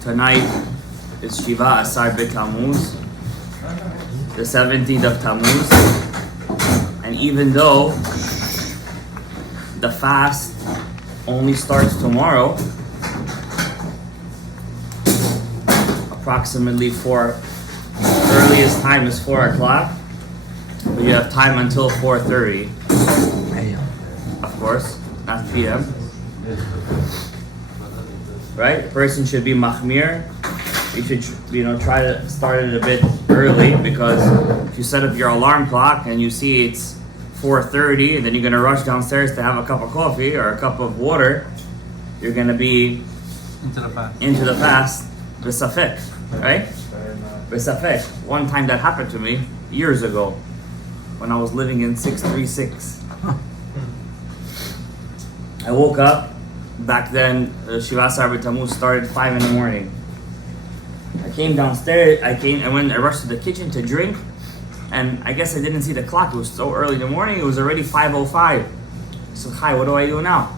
Tonight is Shiva Asar B'Tammuz, the 17th of Tammuz, and even though the fast only starts tomorrow, approximately earliest time is 4 o'clock, but you have time until 4:30, of course, not p.m. Right? A person should be mahmir. You should, try to start it a bit early, because if you set up your alarm clock and you see it's 4:30, and then you're gonna rush downstairs to have a cup of coffee or a cup of water, you're gonna be into the fast. B'safek, right? B'safek. One time that happened to me years ago when I was living in 636. I woke up. Back then, Shiva Asar B'Tammuz started 5 in the morning. I came downstairs, I rushed to the kitchen to drink, and I guess I didn't see the clock. It was so early in the morning, it was already 5:05. So, hi, what do I do now?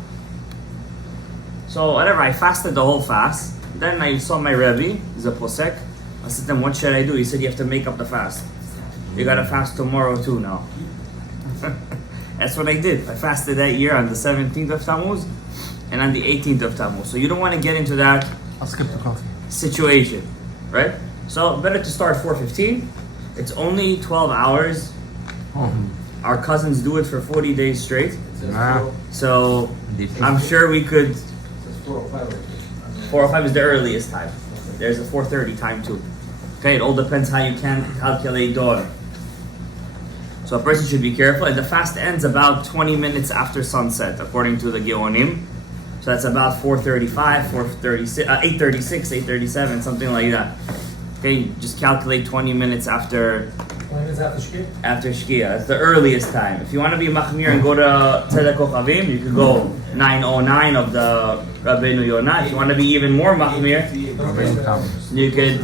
So, whatever, I fasted the whole fast. Then I saw my Rebbe, he's a posek. I said to him, what should I do? He said, you have to make up the fast. You gotta fast tomorrow too now. That's what I did. I fasted that year on the 17th of Tammuz and on the 18th of Tammuz. So you don't want to get into that situation, right? So better to start 4:15. It's only 12 hours. Our cousins do it for 40 days straight. So I'm sure we could. 4:05 is the earliest time. There's a 4:30 time too. Okay, it all depends how you can calculate dawn. So a person should be careful, and the fast ends about 20 minutes after sunset, according to the Geonim. So that's about 4:35, 4:36, 8:36, 8:37, something like that. Okay, just calculate 20 minutes after. 20 minutes after Shkia? After Shkia, that's the earliest time. If you want to be machmir and go to Tzedek Kochavim, you could go 9:09 of the Rabbeinu Yonah. If you want to be even more machmir, you could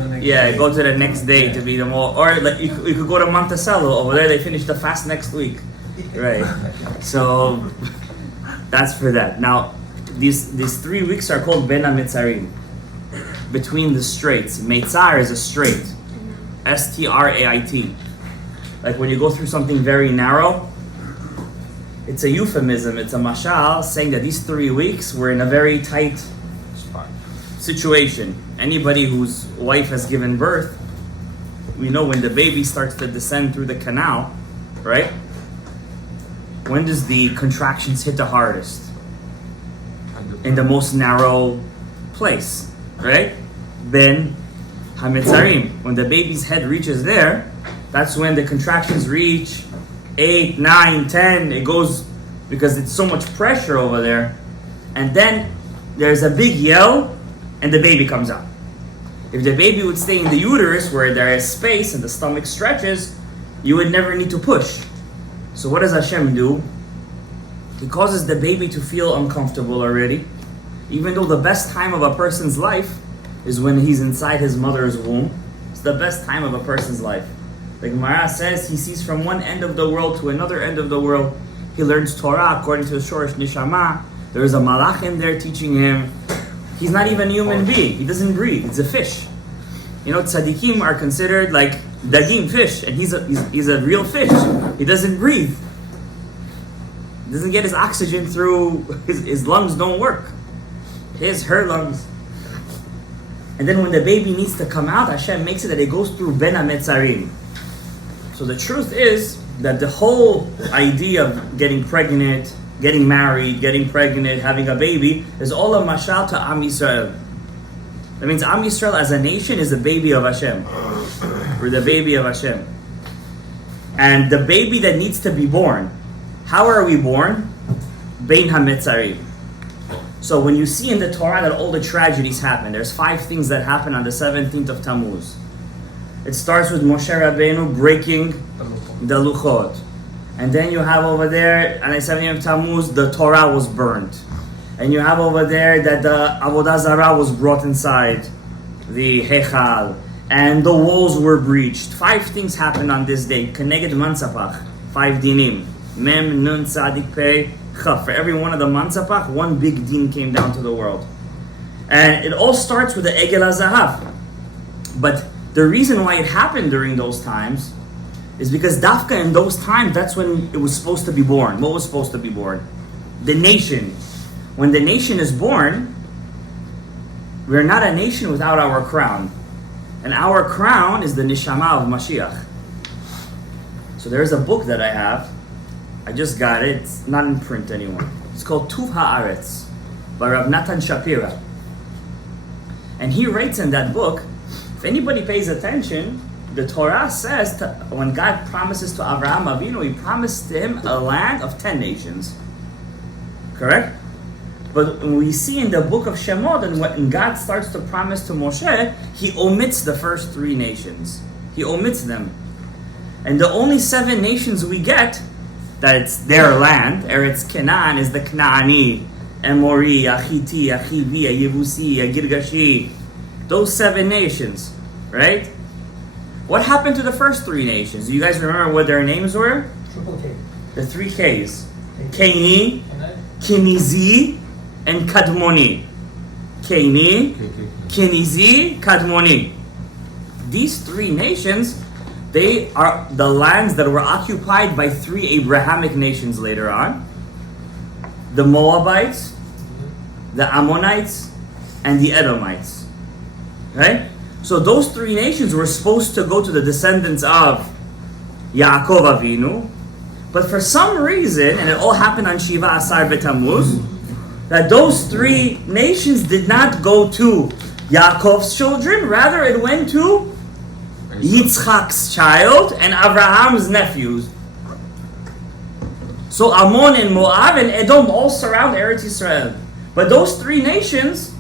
go to the next day to be the more, or like you could go to Monticello. Over there they finish the fast next week, right? So that's for that. Now these 3 weeks are called Ben HaMetzarim, between the straits. Meitzar is a strait, Strait. Like when you go through something very narrow, it's a euphemism, it's a mashal, saying that these 3 weeks were in a very tight situation. Anybody whose wife has given birth, we know when the baby starts to descend through the canal, right? When does the contractions hit the hardest? In the most narrow place, right? Ben HaMetzarim. When the baby's head reaches there, that's when the contractions reach 8, 9, 10. It goes, because it's so much pressure over there. And then there's a big yell and the baby comes out. If the baby would stay in the uterus where there is space and the stomach stretches, you would never need to push. So what does Hashem do? He causes the baby to feel uncomfortable already, even though the best time of a person's life is when he's inside his mother's womb. It's the best time of a person's life. The Gemara says he sees from one end of the world to another end of the world. He learns Torah according to the Shorish Nishama. There is a malach in there teaching him. He's not even a human being. He doesn't breathe. He's a fish. Tzaddikim are considered like dagim, fish, and he's a real fish. He doesn't breathe. He doesn't get his oxygen through, his lungs don't work. Her lungs. And then when the baby needs to come out, Hashem makes it that it goes through Ben HaMetzarim. So the truth is that the whole idea of getting pregnant, getting married, getting pregnant, having a baby, is all a mashal to Am Yisrael. That means Am Yisrael as a nation is the baby of Hashem. We're the baby of Hashem. And the baby that needs to be born, how are we born? Ben HaMetzarim. So when you see in the Torah that all the tragedies happen, there's 5 things that happen on the 17th of Tammuz. It starts with Moshe Rabbeinu breaking the Luchot. And then you have over there, on the 17th of Tammuz, the Torah was burned. And you have over there that the Avodah Zarah was brought inside the Hechal. And the walls were breached. 5 things happened on this day. Keneged Mansapach. 5 dinim. Mem, Nun, Tzadik, Pei, Chaf. For every one of the Mansapach, one big din came down to the world. And it all starts with the Egel HaZahav. But the reason why it happened during those times is because Dafka in those times, that's when it was supposed to be born. What was supposed to be born? The nation. When the nation is born, we're not a nation without our crown. And our crown is the Neshama of Mashiach. So there's a book that I have. I just got it. It's not in print anymore. It's called Tuv Haaretz by Rav Natan Shapira. And he writes in that book, if anybody pays attention, the Torah says when God promises to Avraham Avinu, he promised him a land of 10 nations. Correct? But we see in the book of Shemot, and when God starts to promise to Moshe, he omits the first 3 nations. He omits them. And the only 7 nations we get, that it's their land, Eretz Canaan, is the Knaani, Amori, Achiti, Achivi, Yevusi, Girgashi. Those 7 nations, right? What happened to the first 3 nations? Do you guys remember what their names were? Triple K. The 3 Ks. Keni, Kenizi, and Kadmoni. Keni, Kenizi, Kadmoni. These 3 nations, they are the lands that were occupied by 3 Abrahamic nations later on. The Moabites, the Ammonites, and the Edomites. Right? So those 3 nations were supposed to go to the descendants of Yaakov Avinu, but for some reason, and it all happened on Shiva Asar B'Tammuz, that those 3 nations did not go to Yaakov's children, rather it went to Yitzchak's child and Abraham's nephews. So Ammon and Moab and Edom all surround Eretz Yisrael. But those 3 nations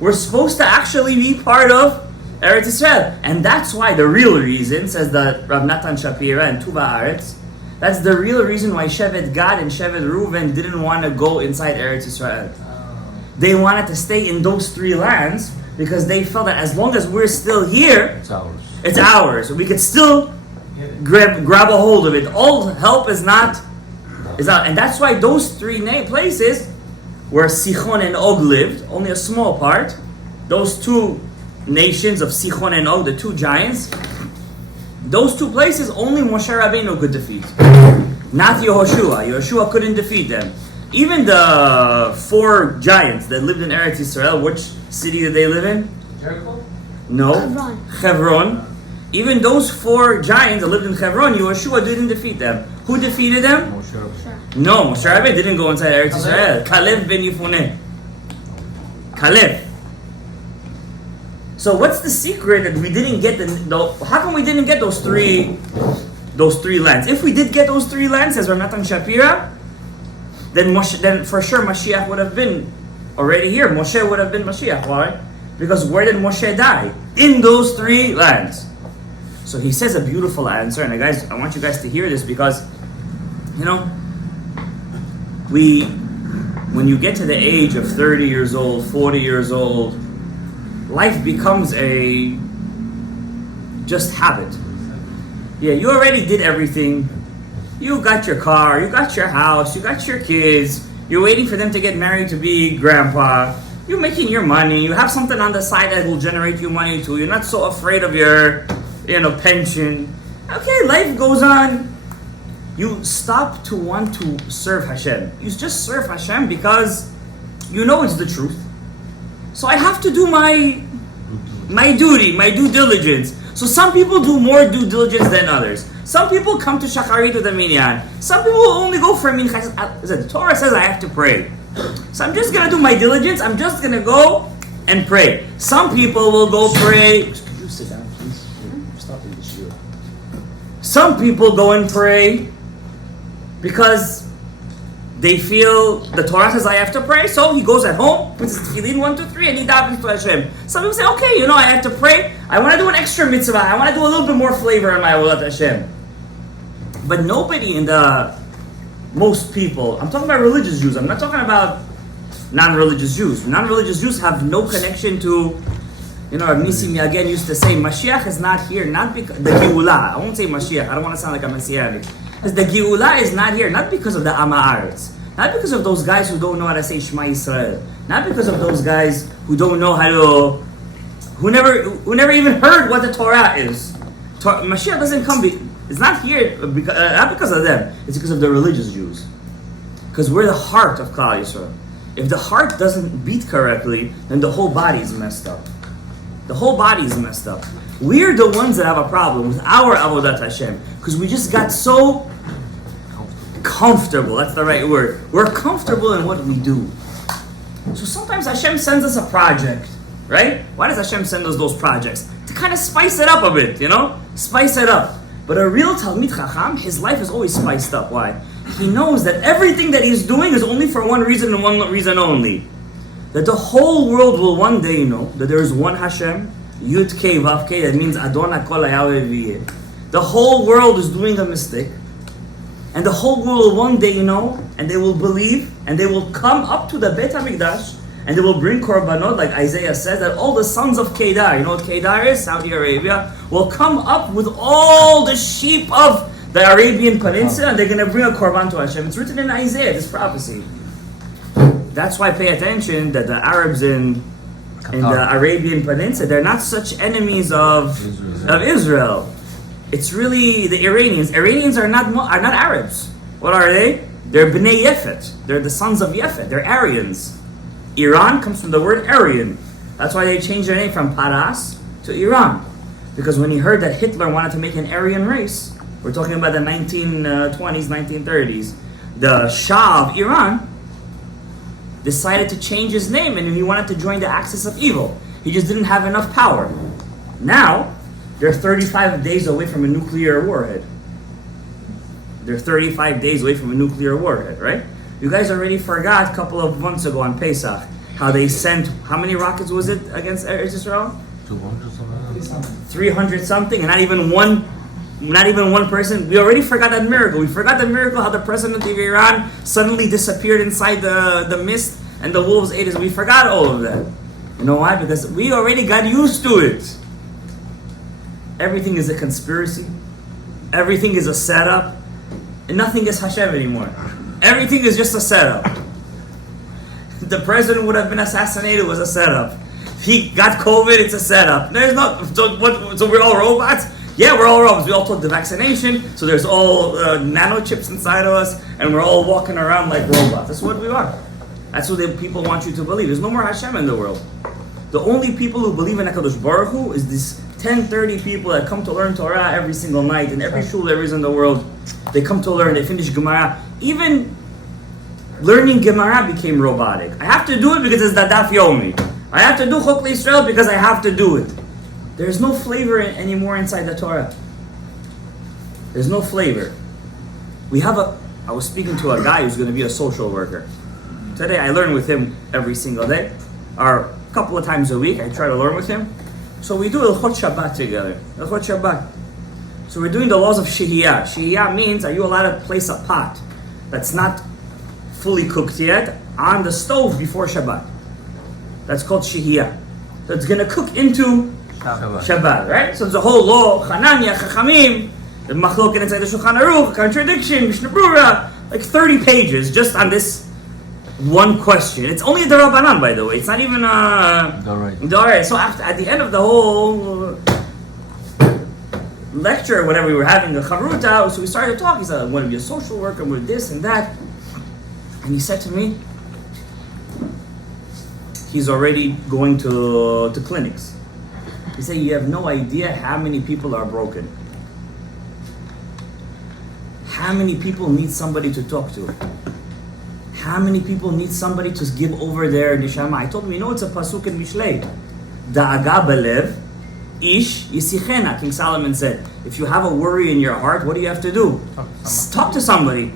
were supposed to actually be part of Eretz Yisrael. And that's why the real reason, says the Rav Natan Shapira and Tuv Haaretz, that's the real reason why Shevet Gad and Shevet Reuven didn't want to go inside Eretz Yisrael. They wanted to stay in those 3 lands because they felt that as long as we're still here, It's ours. it's ours. We could still grab a hold of it. All help is not. And that's why those 3 places where Sichon and Og lived, only a small part, those 2 nations of Sichon and Og, the 2 giants, those 2 places only Moshe Rabbeinu could defeat. Not Yehoshua. Yehoshua couldn't defeat them. Even the 4 giants that lived in Eretz Yisrael, which city did they live in? Jericho? No. Hebron. Even those 4 giants that lived in Hebron, Yehoshua didn't defeat them. Who defeated them? Moshe Rabbeinu. No, Moshe Rabbeinu didn't go inside Eretz Yisrael. Caleb ben Yefuneh. Caleb. So what's the secret that we didn't get how come we didn't get those three lands? If we did get those 3 lands, says Rav Natan Shapira, then for sure Mashiach would have been already here. Moshe would have been Mashiach. Why? Because where did Moshe die? In those 3 lands. So he says a beautiful answer, and I want you guys to hear this because, when you get to the age of 30 years old, 40 years old, life becomes a just habit. Yeah, you already did everything. You got your car, you got your house, you got your kids. You're waiting for them to get married to be grandpa. You're making your money. You have something on the side that will generate you money too. You're not so afraid of your, pension. Okay, life goes on. You stop to want to serve Hashem. You just serve Hashem because you know it's the truth. So I have to do my duty, my due diligence. So some people do more due diligence than others. Some people come to Shacharit with a minyan. Some people only go for mincha. The Torah says I have to pray. So I'm just going to do my diligence. I'm just going to go and pray. Some people will go pray. Could you sit down, please? You're stopping the shiur. Some people go and pray because they feel the Torah says I have to pray, so he goes at home, puts his tefillin 1, 2, 3, and he davens to Hashem. Some people say, okay, I have to pray. I want to do an extra mitzvah. I want to do a little bit more flavor in my avodat Hashem. But nobody most people, I'm talking about religious Jews. I'm not talking about non-religious Jews. Non-religious Jews have no connection to, Rav Nissim Yagen used to say, Mashiach is not here, not because, the Geulah, I won't say Mashiach, I don't want to sound like a Messianic. As the Geulah is not here, not because of the Am Haaretz, Not because of those guys who don't know how to say Shema Yisrael. Not because of those guys who don't know how to, who never even heard what the Torah is. Mashiach doesn't come. It's not here because, not because of them. It's because of the religious Jews. Because we're the heart of Klal Yisrael. If the heart doesn't beat correctly, then the whole body is messed up. The whole body is messed up. We're the ones that have a problem with our Avodat Hashem because we just got so comfortable. That's the right word. We're comfortable in what we do. So sometimes Hashem sends us a project, right? Why does Hashem send us those projects? To kind of spice it up a bit, Spice it up. But a real Talmid Chacham, his life is always spiced up. Why? He knows that everything that he's doing is only for one reason and one reason only. That the whole world will one day know that there is one Hashem, Yud Kei Vav Kei, that means Adon HaKol Hayaheh V'yeh. The whole world is doing a mistake. And the whole world will one day know, and they will believe, and they will come up to the Beit HaMikdash, and they will bring korbanot, like Isaiah says, that all the sons of Kedar, you know what Kedar is? Saudi Arabia, will come up with all the sheep of the Arabian Peninsula, and they're going to bring a korban to Hashem. It's written in Isaiah, this prophecy. That's why pay attention that the Arabs in the Arabian Peninsula, they're not such enemies of Israel. It's really the Iranians. Iranians are not Arabs. What are they? They're Bnei Yefet. They're the sons of Yefet. They're Aryans. Iran comes from the word Aryan. That's why they changed their name from Paras to Iran. Because when he heard that Hitler wanted to make an Aryan race, we're talking about the 1920s, 1930s, the Shah of Iran decided to change his name and he wanted to join the axis of evil. He just didn't have enough power. Now, they're 35 days away from a nuclear warhead. They're 35 days away from a nuclear warhead, right? You guys already forgot a couple of months ago on Pesach how they sent, how many rockets was it against Israel? 200 something. 300 something, and not even one person. We already forgot that miracle. We forgot the miracle how the president of Iran suddenly disappeared inside the mist and the wolves ate us. We forgot all of that. You know why? Because we already got used to it. Everything is a conspiracy. Everything is a setup. And nothing is Hashem anymore. Everything is just a setup. The president would have been assassinated was a setup. He got COVID, it's a setup. There's not, so we're all robots? Yeah, we're all robots. We all took the vaccination, so there's all nanochips inside of us, and we're all walking around like robots. That's what we are. That's what the people want you to believe. There's no more Hashem in the world. The only people who believe in HaKadosh Baruch Hu is these 10-30 people that come to learn Torah every single night, in every shul there is in the world. They come to learn, they finish Gemara. Even learning Gemara became robotic. I have to do it because it's the Daf Yomi. I have to do Chok L'Yisrael because I have to do it. There's no flavor anymore inside the Torah. There's no flavor. I was speaking to a guy who's going to be a social worker. Today I learn with him every single day, or a couple of times a week. I try to learn with him. So we do Ilchot Shabbat together. Ilchot Shabbat. So we're doing the laws of Shehiyah. Shehiyah means, are you allowed to place a pot that's not fully cooked yet on the stove before Shabbat? That's called Shehiyah. So it's going to cook into Shabbat, right? So there's a whole law, Chananya, Chachamim, the Machloket inside the Shulchan Aruch, contradiction, Mishnah Brura, like 30 pages just on this one question. It's only the Rabbanan, by the way. It's not even Alright. So at the end of the whole lecture, whatever we were having, the Chavruta, so we started to talk. He said, I want to be a social worker with this and that. And he said to me, he's already going to clinics. He said, you have no idea how many people are broken. How many people need somebody to talk to? How many people need somebody to give over their neshama? I told him, it's a pasuk in Mishlei. Da'aga belev, ish yisichena. King Solomon said, if you have a worry in your heart, what do you have to do? Talk to somebody.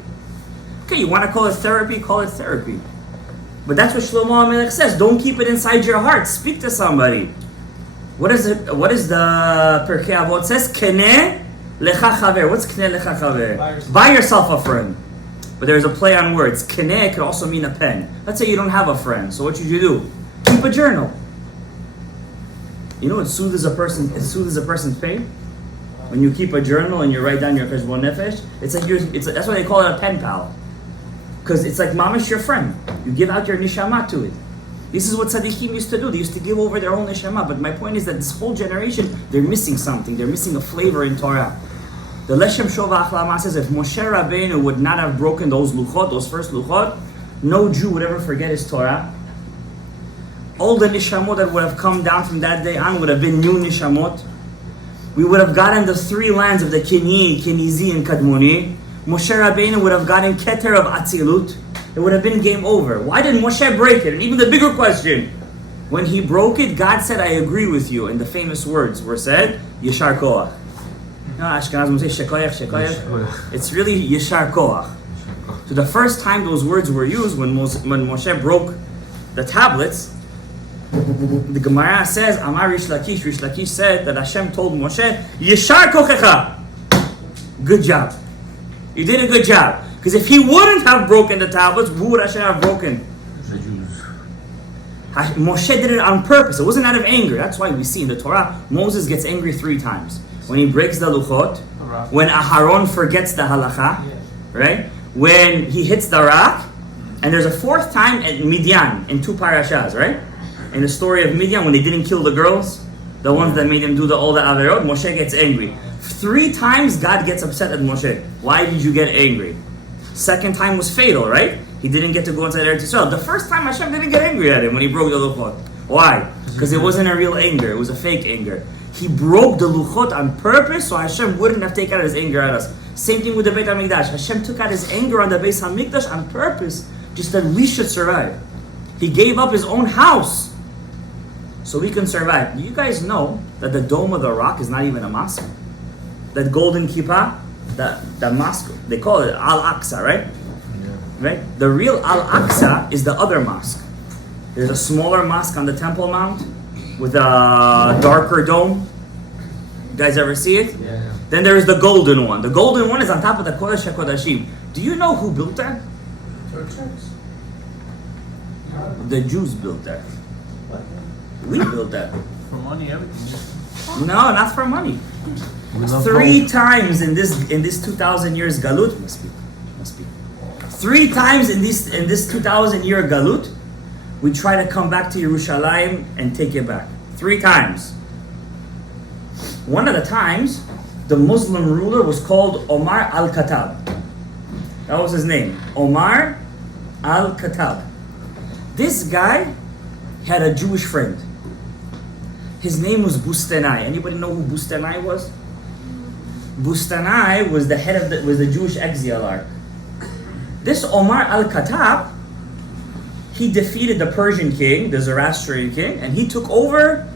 Okay, you want to call it therapy? Call it therapy. But that's what Shlomo HaMelech says. Don't keep it inside your heart. Speak to somebody. What is the Pirkei Avot says? Keneh lecha chaver. What's keneh lecha chaver? Buy yourself a friend. But there's a play on words. Keneh could also mean a pen. Let's say you don't have a friend. So what should you do? Keep a journal. You know what soothes a person's pain? When you keep a journal and you write down your cheshbon nefesh, that's why they call it a pen pal. Because it's like mamash your friend. You give out your neshama to it. This is what tzaddikim used to do. They used to give over their whole neshama. But my point is that this whole generation, they're missing something. They're missing a flavor in Torah. The Leshem Shova Achlama says if Moshe Rabbeinu would not have broken those luchot, those first luchot, no Jew would ever forget his Torah. All the nishamot that would have come down from that day on would have been new nishamot. We would have gotten the three lands of the Kini, Kenizi, and Kadmoni. Moshe Rabbeinu would have gotten Keter of Atzilut. It would have been game over. Why did Moshe break it? And even the bigger question, when he broke it, God said, I agree with you. And the famous words were said, Yeshar Koach. No, Ashkenaz will say Shekoyach. It's really Yeshar Koach. So the first time those words were used, when Moshe broke the tablets, the Gemara says, Amar Rish Lakish said that Hashem told Moshe, Yeshar Kochecha. Good job. You did a good job. Because if he wouldn't have broken the tablets, who would Hashem have broken? The Jews. Moshe did it on purpose. It wasn't out of anger. That's why we see in the Torah, Moses gets angry 3 times. When he breaks the luchot, when Aharon forgets the halacha, right? When he hits the rock, and there's a 4th time at Midian in 2 parashas, right? In the story of Midian, when they didn't kill the girls, the ones that made him do all the averot, Moshe gets angry. 3 times God gets upset at Moshe. Why did you get angry? 2nd time was fatal, right? He didn't get to go inside Eretz Yisrael. The 1st time Hashem didn't get angry at him when he broke the luchot. Why? Because it wasn't a real anger. It was a fake anger. He broke the luchot on purpose so Hashem wouldn't have taken out his anger at us. Same thing with the Beit HaMikdash. Hashem took out his anger on the Beit HaMikdash on purpose just that we should survive. He gave up his own house so we can survive. Do you guys know that the Dome of the Rock is not even a mosque? That golden kippah, the mosque, they call it Al-Aqsa, right? Yeah. Right? The real Al-Aqsa is the other mosque. There's a smaller mosque on the Temple Mount with a darker dome. You guys ever see it? Yeah. Then there is the golden one. The golden one is on top of the Kodesh HaKodashim. Do you know who built that? The Jews built that. We built that. For money, everything. No, not for money. We love 3 gold. times in this 2,000 years galut must be. 3 times in this 2,000 year galut, we try to come back to Yerushalayim and take it back. 3 times. One of the times, the Muslim ruler was called Omar al-Khattab. That was his name, Omar al-Khattab. This guy had a Jewish friend. His name was Bustanai. Anybody know who Bustanai was? Bustanai was the head of the Jewish exilarch. This Omar al-Khattab, he defeated the Persian king, the Zoroastrian king, and he took over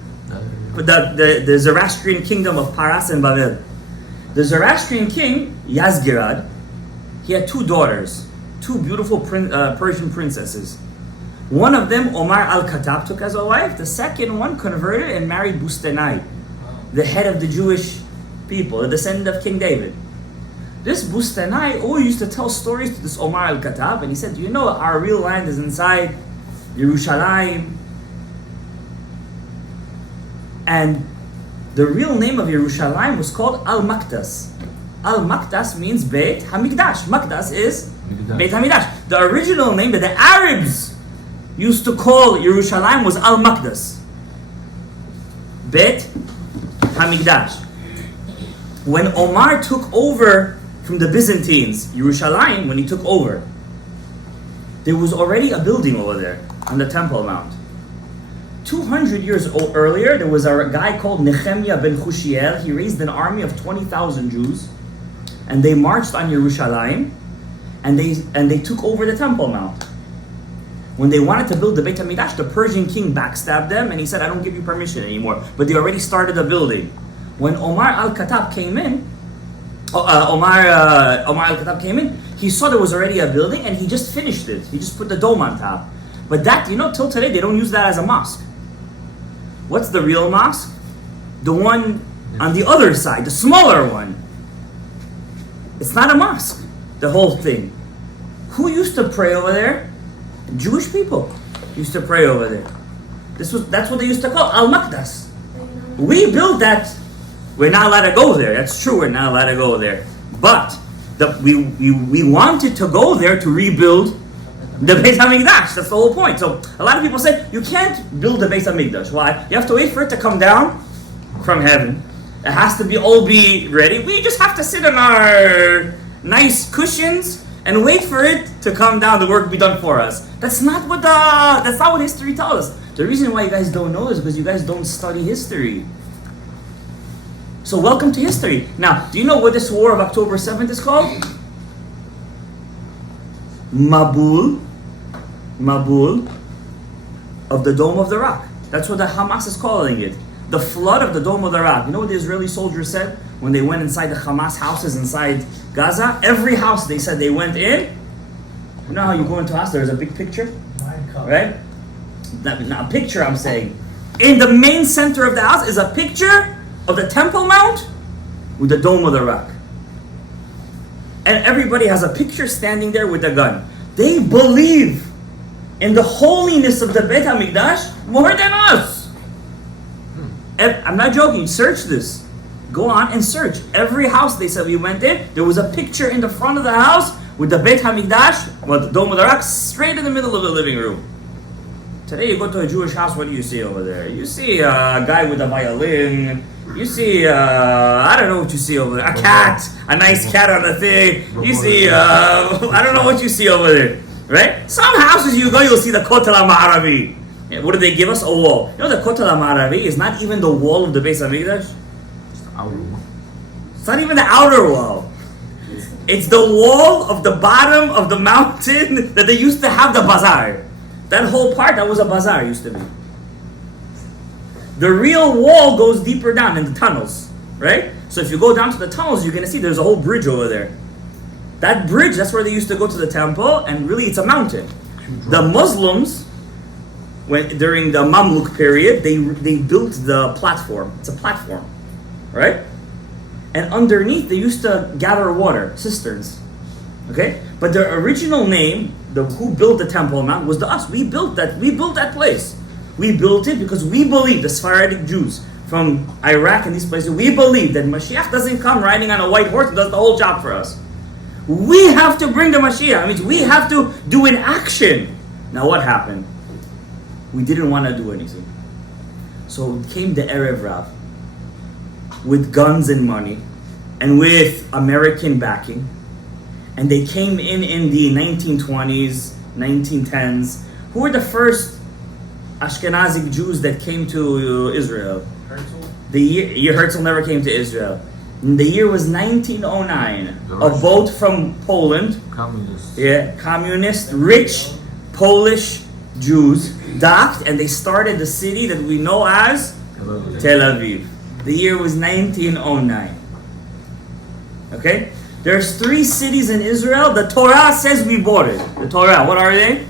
the Zoroastrian kingdom of Paras and Babel. The Zoroastrian king, Yazgirad, he had 2 daughters, 2 beautiful Persian princesses. One of them, Omar al-Khattab, took as a wife. The second one converted and married Bustanai, the head of the Jewish people, the descendant of King David. This Bustanai always used to tell stories to this Omar al-Khattab, and he said, you know, our real land is inside Yerushalayim. And the real name of Yerushalayim was called Al-Makdas. Al-Makdas means Beit HaMikdash. Makdas is Beit HaMikdash. The original name that the Arabs used to call Yerushalayim was Al-Makdas. Beit HaMikdash. When Omar took over from the Byzantines, Yerushalayim, when he took over, there was already a building over there on the Temple Mount. 200 years earlier, there was a guy called Nehemiah ben Chushiel. He raised an army of 20,000 Jews, and they marched on Yerushalayim, and they took over the Temple Mount. When they wanted to build the Beit HaMikdash, the Persian king backstabbed them, and he said, I don't give you permission anymore. But they already started the building. When Omar al-Khattab came in, Omar al-Khattab came in, he saw there was already a building, and he just finished it. He just put the dome on top. But that, till today, they don't use that as a mosque. What's the real mosque? The one on the other side, the smaller one. It's not a mosque, the whole thing. Who used to pray over there? Jewish people used to pray over there. That's what they used to call Al-Makdas. We built that. We're not allowed to go there. That's true, we're not allowed to go there. But We wanted to go there to rebuild the Beit HaMikdash. That's the whole point. So a lot of people say you can't build the Beit HaMikdash. Why? You have to wait for it to come down from heaven. It has to be ready. We just have to sit on our nice cushions and wait for it to come down. The work be done for us. That's not what history tells us. The reason why you guys don't know is because you guys don't study history. So welcome to history. Now, do you know what this war of October 7th is called? Mabul of the Dome of the Rock. That's what the Hamas is calling it. The flood of the Dome of the Rock. You know what the Israeli soldiers said when they went inside the Hamas houses inside Gaza? Every house they said they went in. You know how you go into a house, there's a big picture? Right? Not a picture, I'm saying. In the main center of the house is a picture of the Temple Mount with the Dome of the Rock. And everybody has a picture standing there with a gun. They believe in the holiness of the Beit HaMikdash more than us. And I'm not joking, search this. Go on and search. Every house they said we went in, there was a picture in the front of the house with the Beit HaMikdash, with the Dome of the Rock, straight in the middle of the living room. Today you go to a Jewish house, what do you see over there? You see a guy with a violin. You see, I don't know what you see over there. A cat, a nice cat on the thing. You see, I don't know what you see over there. Right? Some houses you go, you'll see the Kotel HaMa'aravi. What do they give us? A wall. You know the Kotel HaMa'aravi is not even the wall of the Beis HaMikdash? It's the outer wall. It's not even the outer wall. It's the wall of the bottom of the mountain that they used to have the bazaar. That whole part, that was a bazaar, used to be. The real wall goes deeper down in the tunnels, right? So if you go down to the tunnels, you're going to see there's a whole bridge over there. That bridge, that's where they used to go to the temple, and really it's a mountain. The Muslims, during the Mamluk period, they built the platform. It's a platform, right? And underneath, they used to gather water, cisterns, okay? But the original name, who built the Temple Mount, was us. We built that place. We built it because we believe, the Sephardic Jews from Iraq and these places, we believe that Mashiach doesn't come riding on a white horse and does the whole job for us. We have to bring the Mashiach. I mean, we have to do an action. Now what happened? We didn't want to do anything. So came the Erev Rav with guns and money and with American backing. And they came in the 1920s, 1910s. Who were the first Ashkenazic Jews that came to Israel? Herzl? The year Herzl never came to Israel. And the year was 1909. A boat from Poland. Communists. Yeah, communist, rich Polish Jews docked, and they started the city that we know as Tel Aviv. The year was 1909. Okay? There's 3 cities in Israel. The Torah says we bought it. The Torah, what are they?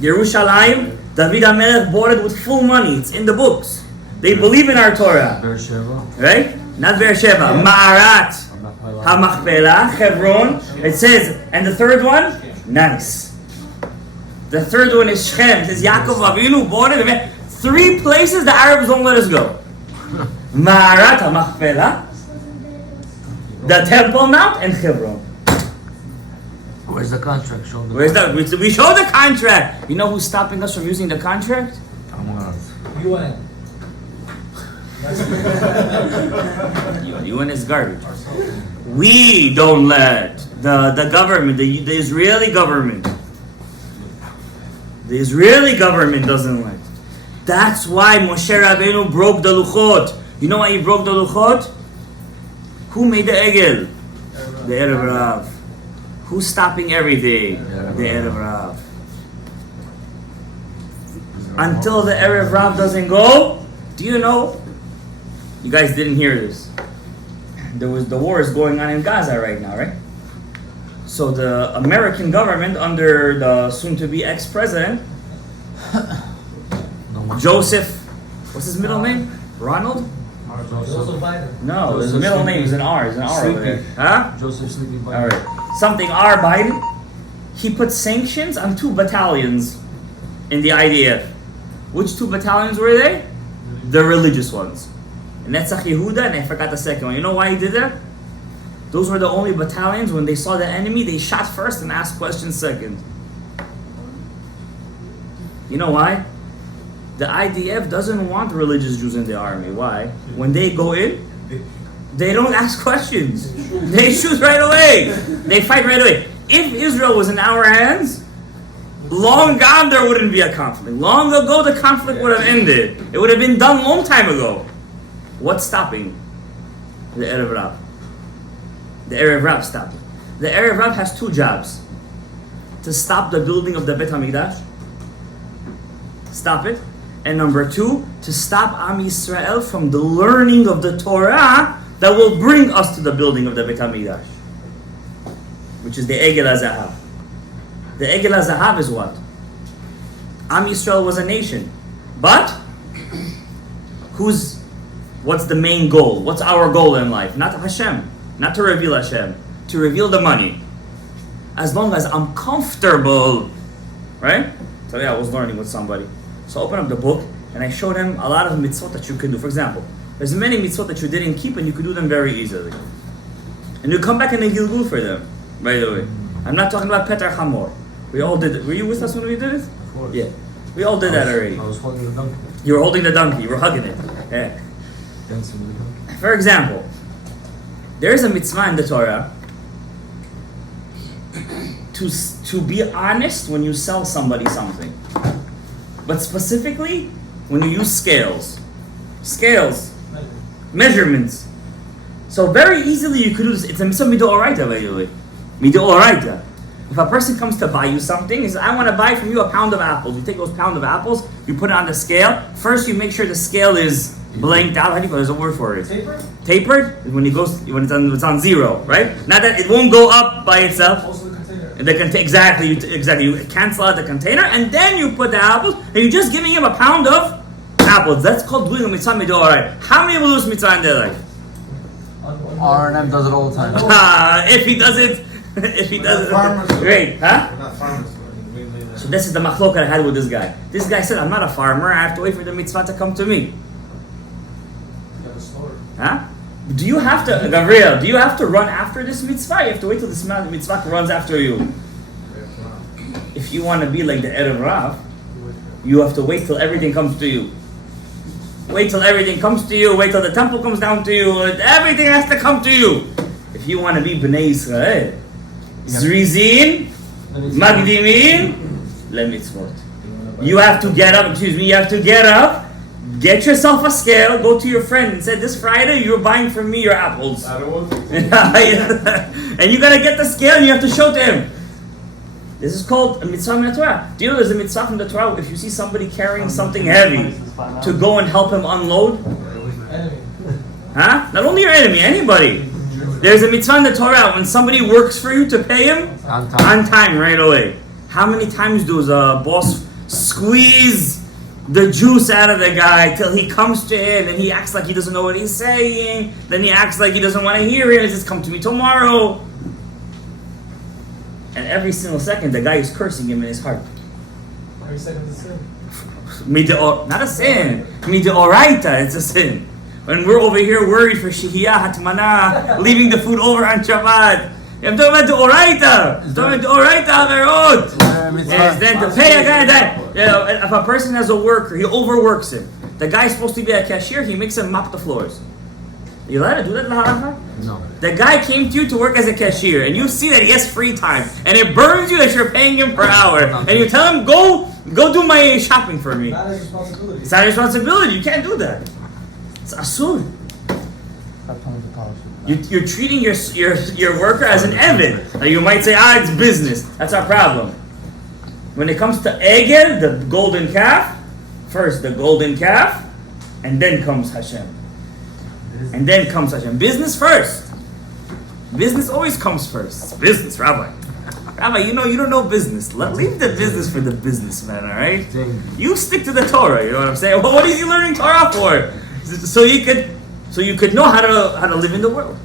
Yerushalayim. David HaMelech bought it with full money. It's in the books. They believe in our Torah. Beersheba. Right? Not Beersheba. Ma'arat. HaMachpelah. Hebron. It says, and the third one? Nice. The third one is Shechem. It says Yaakov Avinu bought it. 3 places the Arabs don't let us go. Ma'arat HaMachpelah, the Temple Mount, and Hebron. Where's the contract? Show the Where's that? We show the contract. You know who's stopping us from using the contract? UN. UN is garbage. We don't let the government, the Israeli government. The Israeli government doesn't let. That's why Moshe Rabbeinu broke the Luchot. You know why he broke the Luchot? Who made the Egel? The Erev Rav. Who's stopping everything? The Erev Rav. Until the Erev Rav doesn't go, do you know? You guys didn't hear this. The war is going on in Gaza right now, right? So the American government under the soon-to-be ex-president, Joseph, what's his middle name? Ronald? Joseph Biden. No, his middle name is an R. Is an R over there. Huh? Joseph Sleepy Biden. All right. Something R. Biden. He put sanctions on 2 battalions in the IDF. Which 2 battalions were they? The religious ones. Netzach Yehuda, and I forgot the second one. You know why he did that? Those were the only battalions when they saw the enemy, they shot first and asked questions second. You know why? The IDF doesn't want religious Jews in the army. Why? When they go in, they don't ask questions. They shoot right away. They fight right away. If Israel was in our hands, long gone there wouldn't be a conflict. Long ago the conflict would have ended. It would have been done long time ago. What's stopping? The Erev Rav. The Erev Rav stopped it. The Erev Rav has two jobs. To stop the building of the Beit HaMikdash. Stop it. And number two, to stop Am Yisrael from the learning of the Torah that will bring us to the building of the Beit HaMikdash. Which is the Egel HaZahav. The Egel HaZahav is what? Am Yisrael was a nation. But, what's the main goal? What's our goal in life? Not Hashem. Not to reveal Hashem. To reveal the money. As long as I'm comfortable. Right? So yeah, I was learning with somebody. So I opened up the book and I showed him a lot of mitzvot that you can do. For example, there's many mitzvot that you didn't keep and you could do them very easily. And you come back and then Gilgul for them, by the way. I'm not talking about Petar Hamor. We all did it. Were you with us when we did it? Of course. Yeah. We all did that already. I was holding the donkey. You were holding the donkey. You were hugging it. Yeah. Dancing with the donkey. For example, there is a mitzvah in the Torah to be honest when you sell somebody something. But specifically, when you use scales. Scales. Measurements. So very easily you could do this. It's a mitzvah midoraita, by the way. Midoraita. If a person comes to buy you something, he says, I want to buy from you a pound of apples. You take those pound of apples, you put it on the scale. First you make sure the scale is blanked out. How do you call it? There's a word for it. Tapered? Tapered? When it's on zero, right? Not that it won't go up by itself. Also the container. Exactly. You cancel out the container, and then you put the apples, and you're just giving him a pound of apples. That's called doing a mitzvah midoraita. How many will do this mitzvah in their life? R&M does it all the time. If he does it, great, huh? We're not farmers. So this is the machlok I had with this guy. This guy said, I'm not a farmer, I have to wait for the mitzvah to come to me. You have a store. Huh? Do you have to, Gabriel, do you have to run after this mitzvah? You have to wait till the mitzvah runs after you. If you want to be like the Erev Rav, you have to wait till everything comes to you. Wait till everything comes to you. Wait till the temple comes down to you. Everything has to come to you. If you want to be Bnei Israel, Zrizin, Magdimin, Lemitzvot. You have to get up, get yourself a scale, go to your friend and say, this Friday you're buying from me your apples. I don't want to. And you got to get the scale and you have to show to him. This is called a mitzvah in the Torah. Do you know there's a mitzvah from the Torah if you see somebody carrying something heavy to go and help him unload? Enemy. Huh? Not only your enemy, anybody. There's a mitzvah in the Torah when somebody works for you to pay him On time. right away. How many times does a boss squeeze the juice out of the guy till he comes to him and he acts like he doesn't know what he's saying, then he acts like he doesn't want to hear it, he says, come to me tomorrow. And every single second the guy is cursing him in his heart. Every second is sin. Not a sin. Midoraita, it's a sin. When we're over here worried for Shihiyah, Hatmana, leaving the food over on Shabbat. I'm talking about the Oraita. I'm talking about the Oraita Averot. Yes, then to pay a guy that, if a person has a worker, he overworks him. The guy's supposed to be a cashier, he makes him mop the floors. You allowed to do that in the halacha? No. The guy came to you to work as a cashier, and you see that he has free time, and it burns you that you're paying him per hour, and you tell him, go do my shopping for me. Not his responsibility. It's not his responsibility. You can't do that. It's asur. You're treating your worker as an eved. Now you might say, it's business. That's our problem. When it comes to Egel, the golden calf, first the golden calf, and then comes Hashem. And then comes Hashem. Business first. Business always comes first. It's business, Rabbi. Rabbi, you don't know business. Leave the business for the businessman, all right? You stick to the Torah. You know what I'm saying? Well, what is he learning Torah for? So you could know how to live in the world.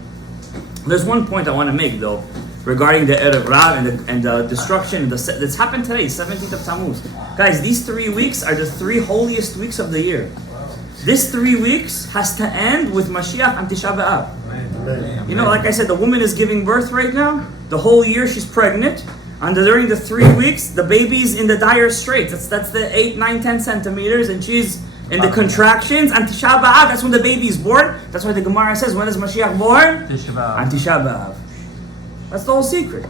There's one point I want to make though, regarding the Erev Rav and the destruction that's happened today, 17th of Tammuz. Guys, these 3 weeks are the 3 holiest weeks of the year. This 3 weeks has to end with Mashiach and Tisha B'Av. Amen. You know, like I said, the woman is giving birth right now. The whole year she's pregnant. And during the 3 weeks, the baby's in the dire straits. That's the 8, 9, 10 centimeters, and she's in the contractions. And Tisha B'Av, that's when the baby is born. That's why the Gemara says, when is Mashiach born? Tisha B'Av. On Tisha B'Av. That's the whole secret.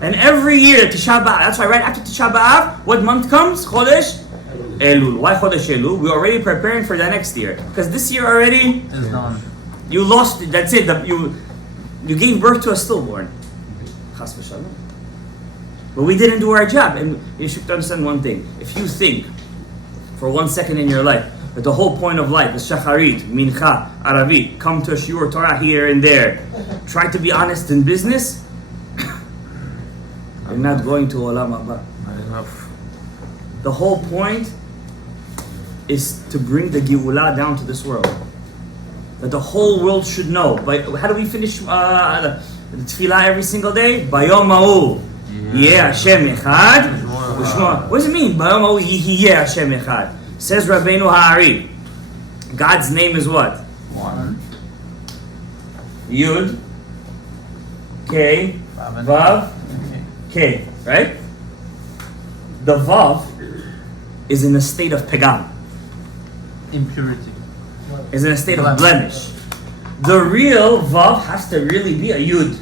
And every year, Tisha B'Av, that's why right after Tisha B'Av, what month comes? Chodesh Elul. Why Chodesh Elul? We're already preparing for the next year. Because this year already, It's done. you lost it. That's it. You gave birth to a stillborn. Chas v'shalom. But we didn't do our job. And you should understand one thing. If you think for 1 second in your life that the whole point of life is shacharit, mincha, aravit, come to a shiur Torah here and there, try to be honest in business, you're not going to olam haba. Not enough. The whole point is to bring the Geulah down to this world. That the whole world should know. But how do we finish the tefillah every single day? Bayom ha'u yeh Hashem echad u'shmo. What does it mean? Bayom ha'u yeh Hashem echad. Says Rabbeinu Ha'ari. God's name is what? One. Yud, K, Vav, K. Right? The Vav is in a state of pegam. Impurity. Is in a state of blemish. The real Vav has to really be a Yud.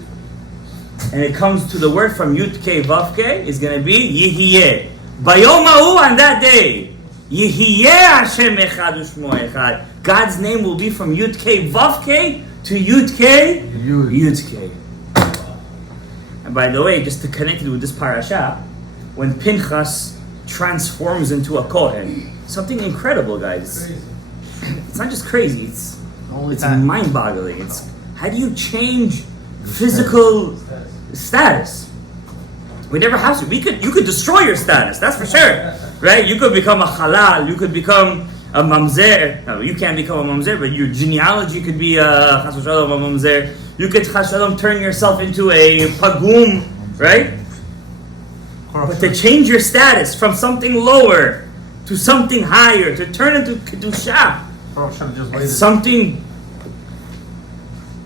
And it comes to the word from Yud K, Vav K, is going to be Yihiyeh. Bayom ha'u, on that day, Yihiyeh Hashem echad u'shmo echad. God's name will be from Yud K, Vav K to Yud K, Yud K. And by the way, just to connect it with this parasha, when Pinchas transforms into a Kohen, something incredible, guys. Crazy. It's not just crazy, it's Only it's time. mind-boggling. It's how do you change physical status? We never have to. You could destroy your status, that's for sure. Right? You could become a halal, you could become a mamzer. No, you can't become a mamzer, but your genealogy could be a chas v'shalom, a mamzer. You could chas v'shalom turn yourself into a pagum, right? But to change your status from something lower to something higher, to turn into kedusha, it's something,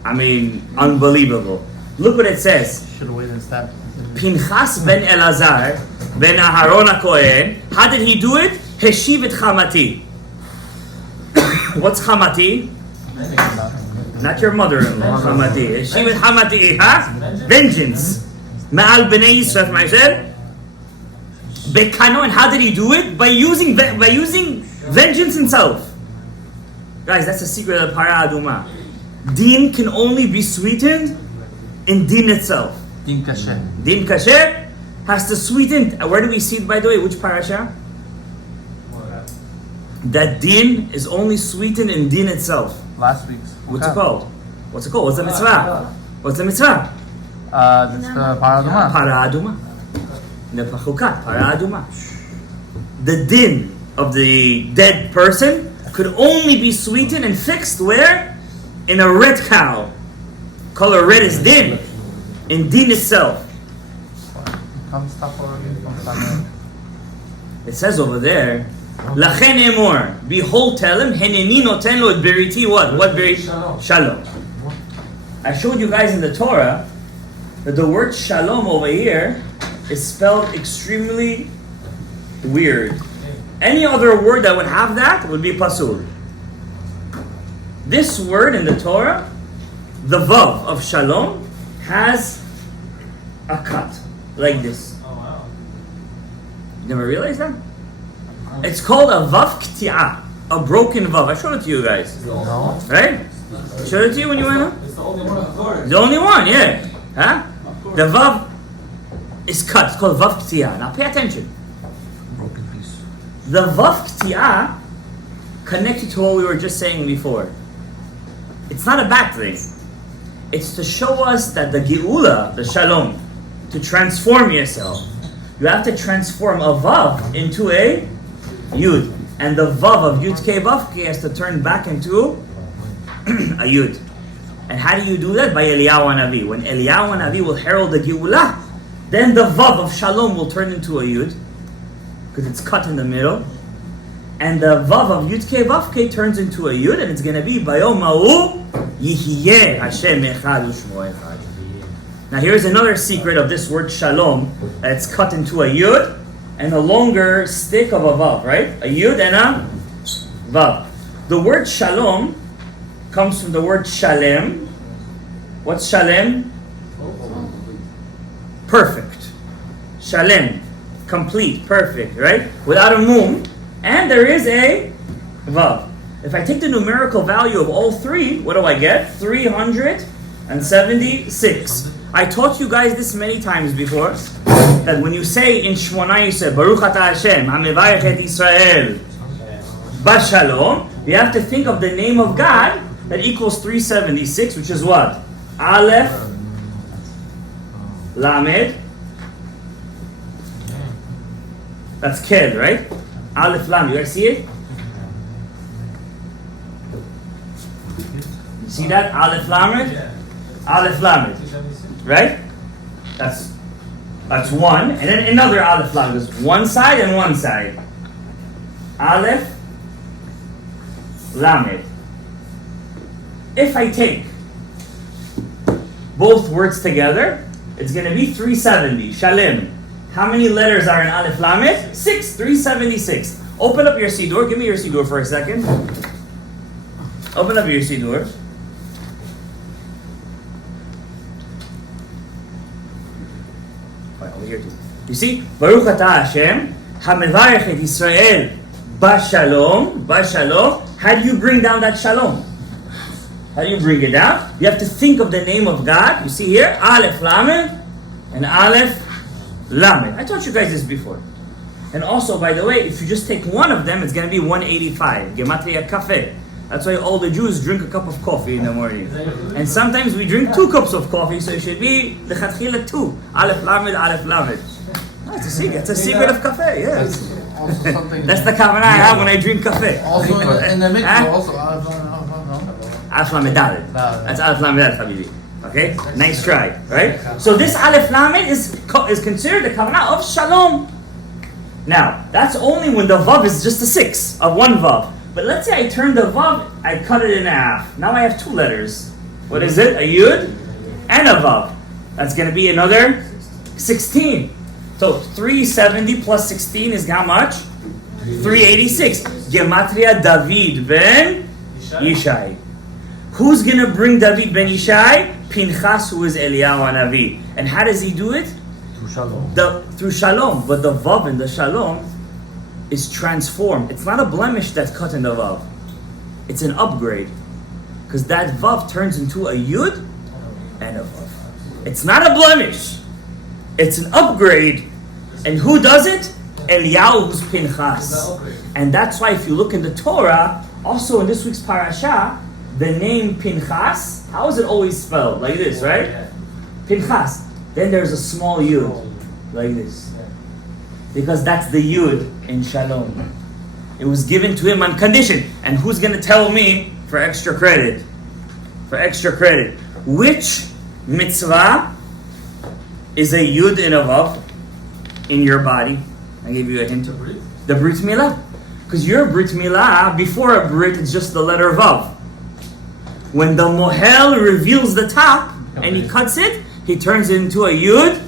unbelievable. Look what it says. Should have waited and stabbed. Pinchas ben Elazar ben Aharon HaKohen. How did he do it? Heshiv et chamati. What's chamati? Not your mother-in-law. Chamati. Heshiv et chamati. Huh? Vengeance. Ma'al b'nei Yisrael. From I said. Bekano. And how did he do it? By using vengeance himself. Guys, that's the secret of the Parah Aduma. Din can only be sweetened in din itself. Din kasher. Din kasher has to sweeten. Where do we see it, by the way? Which parasha? That din is only sweetened in din itself. Last week's. What's it called? What's the mitzvah? What's the mitzvah? That's the Paraduma. Parah Aduma. The Pachukat, Parah Aduma. The din of the dead person could only be sweetened and fixed where? In a red cow. Color red is din. In din itself. Come stop already. Come stop. It says over there, Lachen emor, behold, tell him, Heneni noten lo et beriti, what? What beriti? Shalom. I showed you guys in the Torah that the word shalom over here is spelled extremely weird. Any other word that would have that would be pasul. This word in the Torah, the vav of shalom, has a cut like this. Oh wow. You never realized that? It's called a vav kti'ah, a broken vav. I showed it to you guys, No. right? I showed it to you when you went up? It's the only one, of course. The only one, yeah. Huh? Of course. The vav is cut. It's called vav kti'ah. Now pay attention. Broken piece. The vav kti'ah connected to what we were just saying before. It's not a bad thing. It's to show us that the geula, the shalom, to transform yourself, you have to transform a vav into a yud. And the vav of yud ke vav ke has to turn back into a yud. And how do you do that? By Eliyahu Hanavi. When Eliyahu Hanavi will herald the geula, then the vav of shalom will turn into a yud, because it's cut in the middle. And the vav of Yud K Vav K turns into a Yud, and it's going to be Bayom Ha'u Yihyeh Hashem Echad U'Shmo Echad. Now here's another secret of this word Shalom. It's cut into a Yud and a longer stick of a Vav, right? A Yud and a Vav. The word Shalom comes from the word Shalem. What's Shalem? Perfect. Shalem. Complete. Perfect, right? Without a mum. And there is a Vav. If I take the numerical value of all three, what do I get? 376. I taught you guys this many times before, that when you say in Shmona Yisrael, Baruch Ata Hashem, HaMevarech et Yisrael, Bashalom, you have to think of the name of God that equals 376, which is what? Aleph, Lamed, that's Kel, right? Aleph, Lamed, you guys see it? You see that? Aleph, Lamed? Yeah. Aleph, Lamed. Right? That's one. And then another Aleph Lamed. There's one side and one side. Aleph Lamed. If I take both words together, it's going to be 370. Shalem. How many letters are in Aleph Lamed? 6. 376. Open up your Siddur. Give me your Siddur for a second. Open up your Siddur. Over here too. You see? Baruch Ata Hashem, HaMevarech et Yisrael, Bashalom, Bashalom. How do you bring down that Shalom? How do you bring it down? You have to think of the name of God. You see here, Aleph Lamed and Aleph Lamed. I taught you guys this before. And also, by the way, if you just take one of them, it's going to be 185. Gematria Cafe. That's why all the Jews drink a cup of coffee in the morning. And sometimes we drink 2 cups of coffee, so it should be lechatchila 2. Aleph Lamed, Aleph Lamed. That's a secret. It's a secret of cafe, yes. Also something. That's the kavanah I have when I drink cafe. Also in the mitzvot, Huh? also Aleph Lamed Dalet. That's Aleph Lamed Dalet, Habibi. Okay? Nice try, right? So this Aleph Lamed is considered the kavanah of Shalom. Now, that's only when the Vav is just a 6 of one Vav. But let's say I turn the Vav, I cut it in half. Now I have 2 letters. What is it? A Yud and a Vav. That's going to be another 16. So 370 plus 16 is how much? 386. Gematria David ben Yishai. Who's going to bring David ben Yishai? Pinchas, who is Eliyahu Hanavi. And how does he do it? Through Shalom. Through Shalom. But the Vav in the Shalom is transformed. It's not a blemish that's cut in the Vav. It's an upgrade. Because that Vav turns into a Yud and a Vav. It's not a blemish. It's an upgrade. And who does it? Eliyahu, who's Pinchas. And that's why if you look in the Torah, also in this week's parasha, the name Pinchas, how is it always spelled? Like this, right? Pinchas. Then there's a small Yud. Like this. Because that's the Yud in Shalom. It was given to him on condition. And who's going to tell me for extra credit? For extra credit. Which mitzvah is a Yud and a Vav in your body? I gave you a hint. The Brit Milah. Because your Brit Milah, before a Brit, it's just the letter Vav. When the Mohel reveals the top and he cuts it, he turns it into a Yud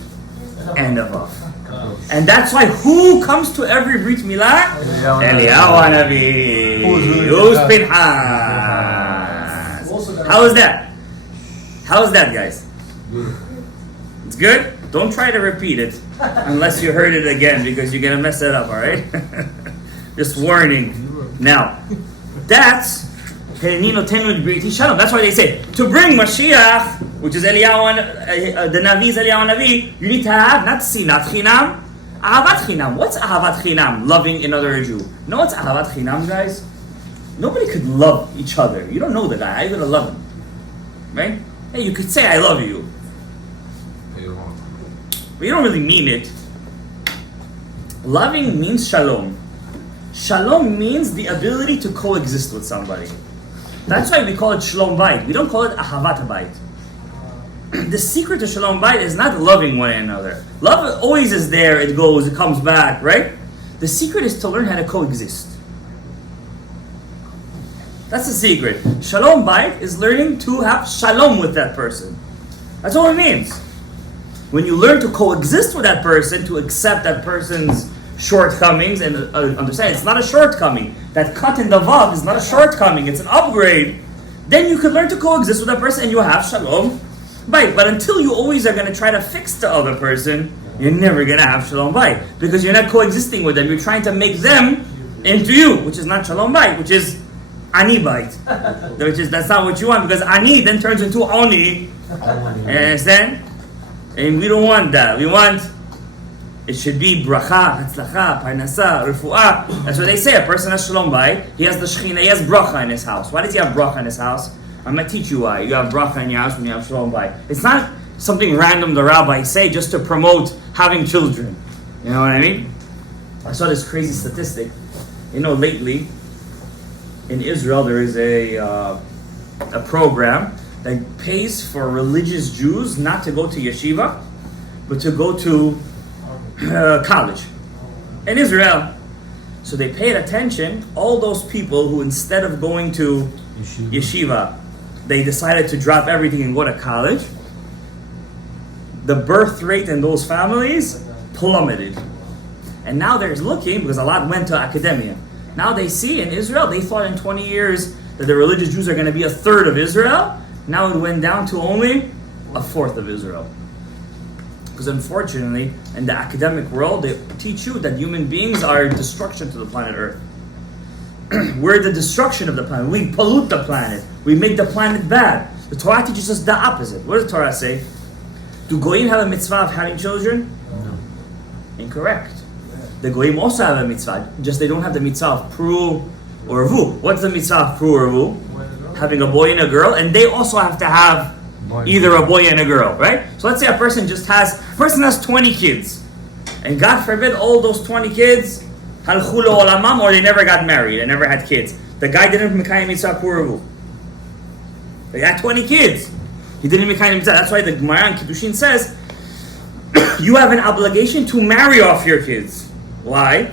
and a Vav. And that's why who comes to every Brit Milah? Eliyahu Hanavi. Who's Pinchas? How is that? How is that, guys? It's good? Don't try to repeat it unless you heard it again because you're going to mess it up, alright? Just warning. Now, that's that's why they say to bring Mashiach, which is Eliyahu, the Navi is Eliyahu Navi, you need to have not sinat chinam, ahavat chinam. What's ahavat chinam? Loving another Jew. No, what's ahavat chinam, guys? Nobody could love each other. You don't know the guy. How are you gonna love him? Right? Hey, you could say I love you, but you don't really mean it. Loving means shalom. Shalom means the ability to coexist with somebody. That's why we call it Shalom Bayit. We don't call it Ahavat Bayit. The secret to Shalom Bayit is not loving one another. Love always is there, it goes, it comes back, right? The secret is to learn how to coexist. That's the secret. Shalom Bayit is learning to have shalom with that person. That's all it means. When you learn to coexist with that person, to accept that person's shortcomings and understand it's not a shortcoming. That cut in the vav is not a shortcoming, it's an upgrade. Then you could learn to coexist with that person and you have shalom bayit. But until you always are going to try to fix the other person, you're never going to have shalom bayit. Because you're not coexisting with them, you're trying to make them into you, which is not shalom bayit, which is ani bayit. That's not what you want, because ani then turns into oni. Understand? And we don't want that. We want, it should be bracha, hatzlacha, parnasa, refuah. That's what they say. A person has shalom bayit, he has the shechina, he has bracha in his house. Why does he have bracha in his house? I'm going to teach you why. You have bracha in your house when you have shalom bayit. It's not something random the rabbis say just to promote having children. You know what I mean? I saw this crazy statistic. You know, lately in Israel there is a program that pays for religious Jews not to go to yeshiva, but to go to college in Israel. So they paid attention, all those people who instead of going to yeshiva, they decided to drop everything and go to college. The birth rate in those families plummeted. And now they're looking, because a lot went to academia. Now they see in Israel, they thought in 20 years that the religious Jews are going to be a third of Israel. Now it went down to only a fourth of Israel. Because unfortunately, in the academic world, they teach you that human beings are destruction to the planet Earth. We're the destruction of the planet. We pollute the planet. We make the planet bad. The Torah teaches us the opposite. What does the Torah say? Do Goyim have a mitzvah of having children? No. Incorrect. The Goyim also have a mitzvah, just they don't have the mitzvah of pru or vu. What's the mitzvah of pru or vu? Having a boy and a girl, and they also have to have either a boy and a girl, right? So let's say a person has 20 kids, and God forbid all those 20 kids halchu le'olamam, or they never got married, they never had kids. The guy didn't mekayem mitzvah pru or vu. They had 20 kids. He didn't mekayem mitzvah. That's why the Gemara in Kiddushin says you have an obligation to marry off your kids. Why?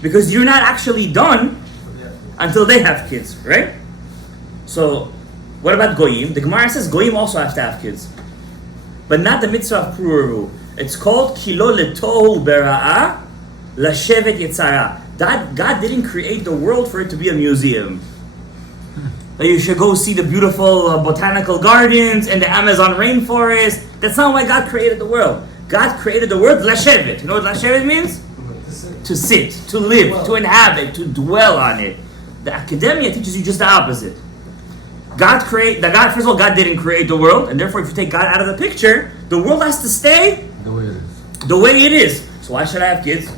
Because you're not actually done until they have kids, right? So, what about Goyim? The Gemara says Goyim also have to have kids. But not the mitzvah of pru or vu. It's called kilo letohu bera'a lashevet yetzara. God didn't create the world for it to be a museum. That you should go see the beautiful botanical gardens and the Amazon rainforest. That's not why God created the world. God created the world lashevet. You know what lashevet means? To sit, to live, to inhabit, to dwell on it. The academia teaches you just the opposite. First of all, God didn't create the world, and therefore if you take God out of the picture, the world has to stay The way it is. the way it is. So why should I have kids?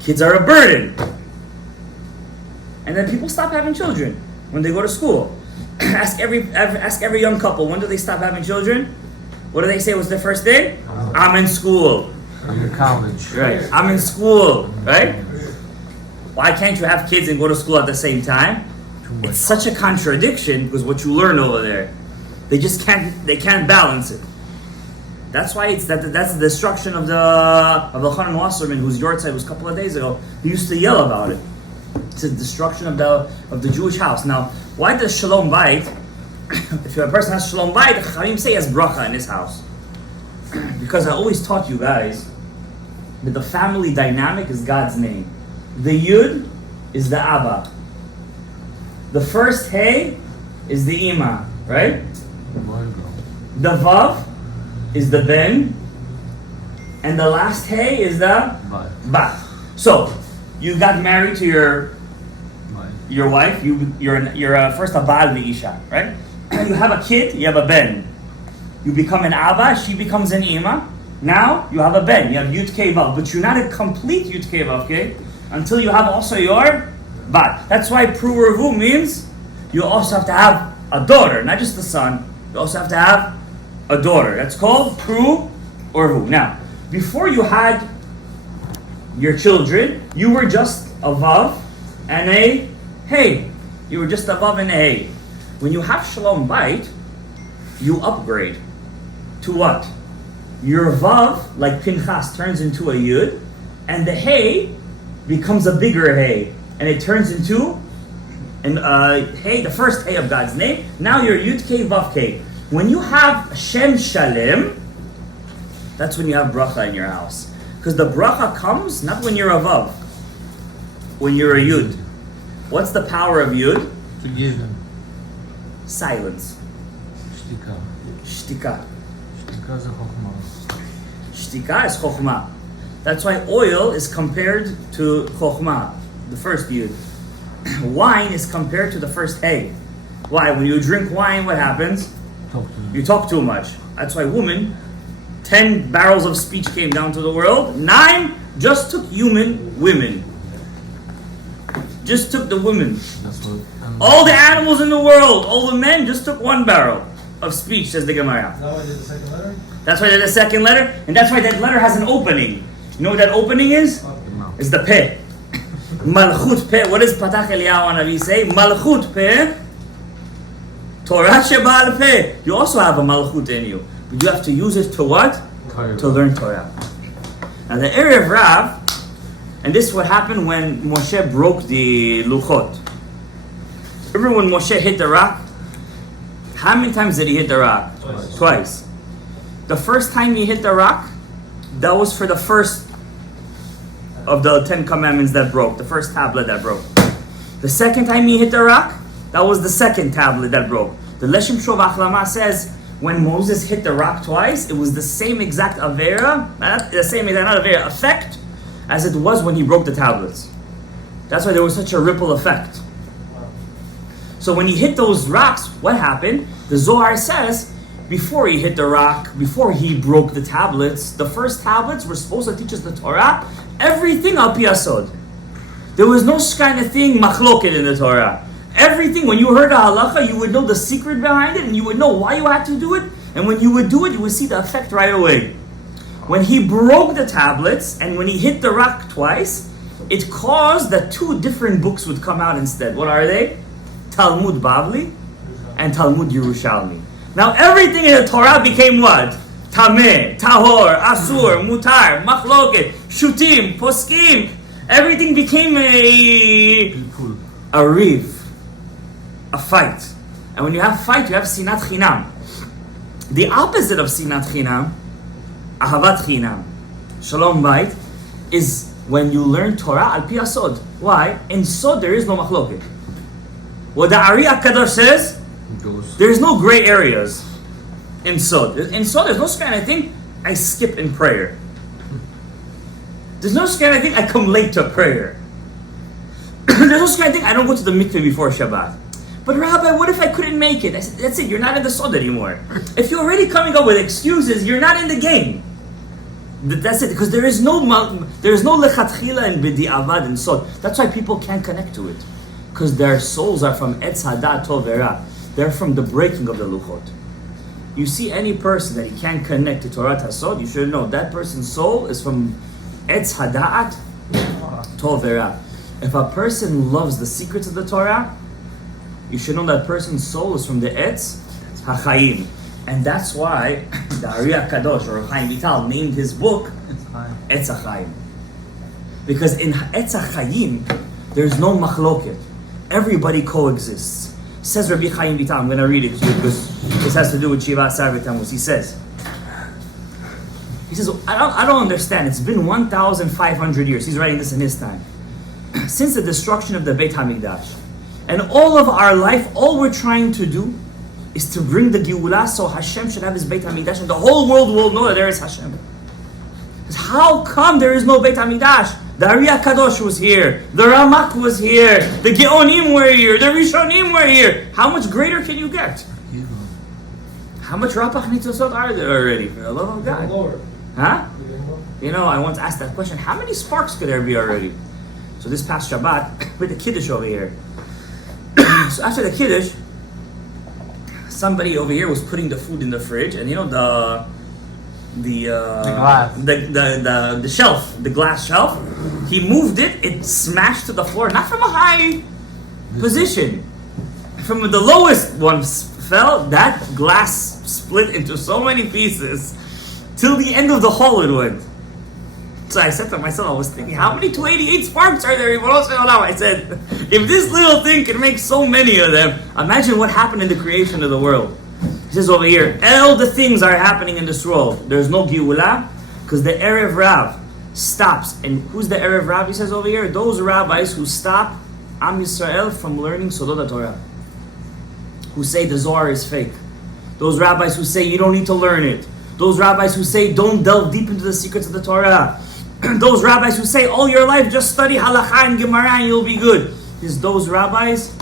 Kids are a burden. And then people stop having children when they go to school. Ask every young couple, when do they stop having children? What do they say was the first thing? I'm in school. In college. Right. I'm in school, right? Why can't you have kids and go to school at the same time? It's such a contradiction, because what you learn over there, they can't balance it. That's why that's the destruction of the Chanan Wasserman, whose yahrzeit was a couple of days ago. He used to yell about it. It's the destruction of the Jewish house. Now, why does Shalom Bayit? If a person has Shalom Bayit, the Chaim say he has bracha in his house. Because I always taught you guys that the family dynamic is God's name. The Yud is the Abba. The first Hey is the Ima, right? The Vav is the Ben. And the last Hey is the Bat. So, you got married to your wife. You're first a Baal v'Isha, right? You have a kid, you have a Ben. You become an Abba, she becomes an Ima. Now you have a Ben, you have Yud Kei Vav, but you're not a complete Yud Kei Vav, okay? Until you have also your Bat. That's why Pru or Vu means you also have to have a daughter, not just a son. You also have to have a daughter. That's called Pru or Vu. Now, before you had your children, you were just a Vav and a Hey. You were just a Vav and a Hey. When you have Shalom Bayit, you upgrade to what? Your Vav, like Pinchas, turns into a Yud, and the Hey becomes a bigger Hey, and it turns into And hey, the first hey of God's name. Now you're Yud Kei Vav Kei. When you have Shem Shalem, that's when you have bracha in your house. Because the bracha comes not when you're a Vav, when you're a Yud. What's the power of Yud? To give them. Silence. Shtika. Shtika. Shtika ze chokhmah. Shtika is chokhmah. That's why oil is compared to chokhmah, the first Yud. Wine is compared to the first hey. Why? When you drink wine, what happens? Talk to them. You talk too much. That's why women, 10 barrels of speech came down to the world. 9 just took women. Just took the women. That's what. All the animals in the world, all the men just took 1 barrel of speech, says the Gemara. Is that why I did the second letter? That's why there's a second letter, and that's why that letter has an opening. You know what that opening is? It's the peh. Malchut peh. What does Patach Eliyahu Hanavi say? Malchut peh. Torah sheba'al peh. You also have a malchut in you, but you have to use it to what? Torah. To learn Torah. Now the area of Rav, and this is what happened when Moshe broke the luchot. Remember when Moshe hit the rock? How many times did he hit the rock? Twice. The first time he hit the rock, that was for the first of the 10 commandments that broke, the first tablet that broke. The second time he hit the rock, that was the second tablet that broke. The Leshem Shov Achlama says when Moses hit the rock twice, it was the same exact avera, effect as it was when he broke the tablets. That's why there was such a ripple effect. So when he hit those rocks, what happened? The Zohar says, before he hit the rock, before he broke the tablets, the first tablets were supposed to teach us the Torah, everything al pi yasod. There was no kind of thing machloket in the Torah. Everything, when you heard a halacha, you would know the secret behind it, and you would know why you had to do it, and when you would do it, you would see the effect right away. When he broke the tablets, and when he hit the rock twice, it caused that 2 different books would come out instead. What are they? Talmud Bavli and Talmud Yerushalmi. Now everything in the Torah became what? Tameh, Tahor, Asur, Mutar, Machloket, Shutim, Poskim. Everything became a riv, a fight. And when you have fight, you have sinat chinam. The opposite of sinat chinam, ahavat chinam, shalom bayit, is when you learn Torah al pi yasod. Why? In Sod there is no machloket. What the Ari HaKadosh says, there's no gray areas in Sod. In Sod, there's no kind of thing I skip in prayer. There's no kind of thing I come late to prayer. There's no kind of thing I don't go to the mikveh before Shabbat. But Rabbi, what if I couldn't make it? I said, that's it, you're not in the Sod anymore. If you're already coming up with excuses, you're not in the game. That's it, because there is no lechatchila and b'di'avad and Sod. That's why people can't connect to it. Because their souls are from Etz Hadat Tov Vera. They're from the breaking of the Luchot. You see any person that he can't connect to Torah Hasod, you should know that person's soul is from Etz Hadat Tov Vera. If a person loves the secrets of the Torah, you should know that person's soul is from the Etz HaChaim. And that's why the Ari HaKadosh, or Chaim Vital, named his book Etz HaChaim. Because in Etz HaChaim, there's no machloket. Everybody coexists. Says Rabbi Chaim Vital, I'm going to read it to you because this has to do with Shiva Asar V'Tammuz. He says, I don't understand. It's been 1,500 years. He's writing this in his time. Since the destruction of the Beit HaMikdash. And all of our life, all we're trying to do is to bring the Geulah so Hashem should have his Beit HaMikdash and the whole world will know that there is Hashem. How come there is no Beit HaMikdash? The Ari HaKadosh was here. The Ramak was here. The Geonim were here. The Rishonim were here. How much greater can you get? How much Rapach Nitzosot are there already? For the love of God. Lower. Huh? You know, I once asked that question. How many sparks could there be already? So this past Shabbat, with the Kiddush over here. So after the Kiddush, somebody over here was putting the food in the fridge. And you know the glass. The shelf, the glass shelf. He moved it, it smashed to the floor, not from a high position. From the lowest one fell, that glass split into so many pieces, till the end of the hall it went. So I said to myself, I was thinking, how many 288 sparks are there? I said, if this little thing can make so many of them, imagine what happened in the creation of the world. He says over here, all the things are happening in this world. There's no Geula, because the Erev Rav stops. And who's the Erev Rav? He says over here, those rabbis who stop Am Yisrael from learning Sodot Torah, who say the Zohar is fake. Those rabbis who say you don't need to learn it. Those rabbis who say don't delve deep into the secrets of the Torah. Those rabbis who say all your life just study halakha and gemara and you'll be good. Because those rabbis,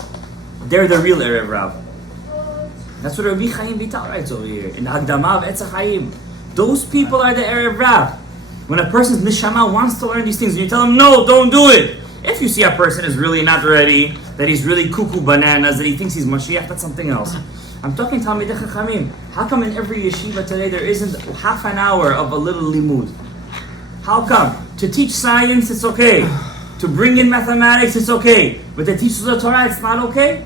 they're the real Erev Rav. That's what Rabbi Chaim Vital writes over here in the Hagdama of Etz HaChaim. Those people are the Erev Rav. When a person's neshama wants to learn these things, and you tell him no, don't do it. If you see a person is really not ready, that he's really cuckoo bananas, that he thinks he's Mashiach, that's something else. I'm talking Talmidei Chachamim. How come in every yeshiva today there isn't half an hour of a little limud? How come? To teach science, it's okay. To bring in mathematics, it's okay. But to teach the Torah, it's not okay?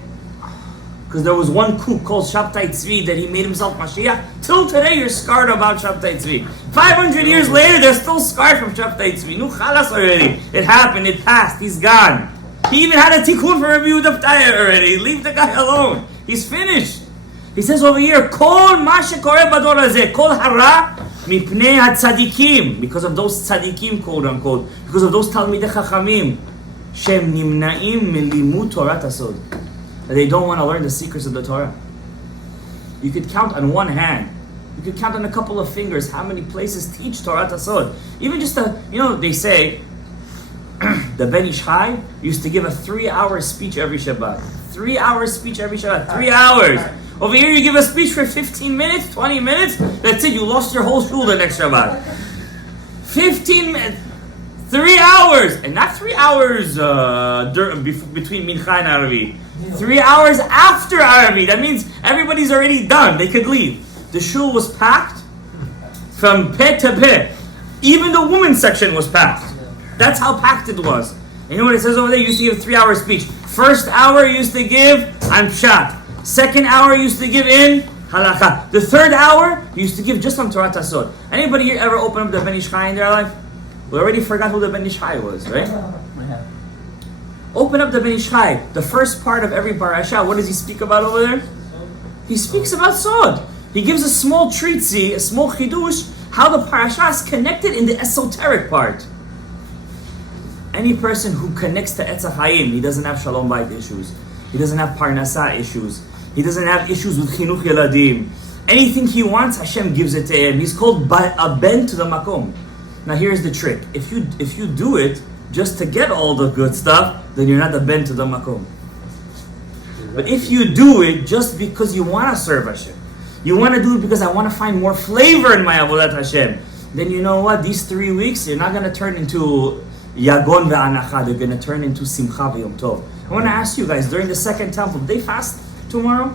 Because there was one kook called Shabtai Tzvi that he made himself Mashiach. Till today, you're scarred about Shabtai Tzvi. 500 years later, they're still scarred from Shabtai Tzvi. No chalas already. It happened, it passed, he's gone. He even had a tikkun for Rabbi Yehuda Ptaya already. Leave the guy alone. He's finished. He says over here, Kol ma shekoreh bador hazeh, kol hara mipnei hatzadikim, because of those tzadikim, quote unquote, because of those talmidei chachamim, shem nimnaim milimud Torah tasod. They don't want to learn the secrets of the Torah. You could count on one hand. You could count on a couple of fingers how many places teach Torah Tasod. Even just they say, the Ben Ish Chai used to give a 3-hour speech every Shabbat. 3-hour speech every Shabbat. 3 hours. Over here you give a speech for 15 minutes, 20 minutes. That's it, you lost your whole shul the next Shabbat. 15 minutes. 3 hours. And not 3 hours between Mincha and Arabi. 3 hours after Arabi. That means everybody's already done. They could leave. The shul was packed from peh to peh. Even the women's section was packed. That's how packed it was. And you know what it says over there? You used to give a 3-hour speech. First hour you used to give on Pshat. Second hour you used to give in Halakha. The third hour you used to give just on Torah Tasod. Anybody here ever open up the Ben Ish Chai in their life? We already forgot who the Ben Ish Chai was, right? Open up the Ben Ish Chai. The first part of every parasha, what does he speak about over there? He speaks about Sod. He gives a small treatise, a small chidush, how the parasha is connected in the esoteric part. Any person who connects to Etz HaChaim, he doesn't have Shalom Bayit issues. He doesn't have Parnasa issues. He doesn't have issues with Chinuch Yeladim. Anything he wants, Hashem gives it to him. He's called a ben to the makom. Now here's the trick. If you do it just to get all the good stuff, then you're not a ben to the makom. But if you do it just because you want to serve Hashem, you want to do it because I want to find more flavor in my Avodat Hashem, then you know what? These 3 weeks, you're not going to turn into Yagon ve'anacha. They're going to turn into Simcha ve'yom tov. I want to ask you guys, during the second temple, did they fast tomorrow?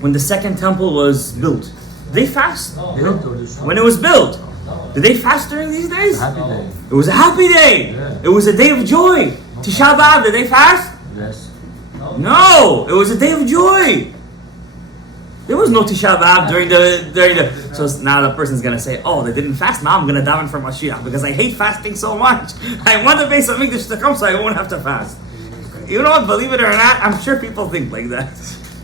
When the second temple was built, did they fast? When it was built, did they fast during these days? Happy day. It was a happy day. Yeah. It was a day of joy. Tisha B'Av, did they fast? Yes. No, it was a day of joy. There was no Tisha B'Av during the. So now the person's gonna say, "Oh, they didn't fast. Now I'm gonna daven for Mashiach because I hate fasting so much. I want the base of English to come so I won't have to fast." You know what? Believe it or not, I'm sure people think like that.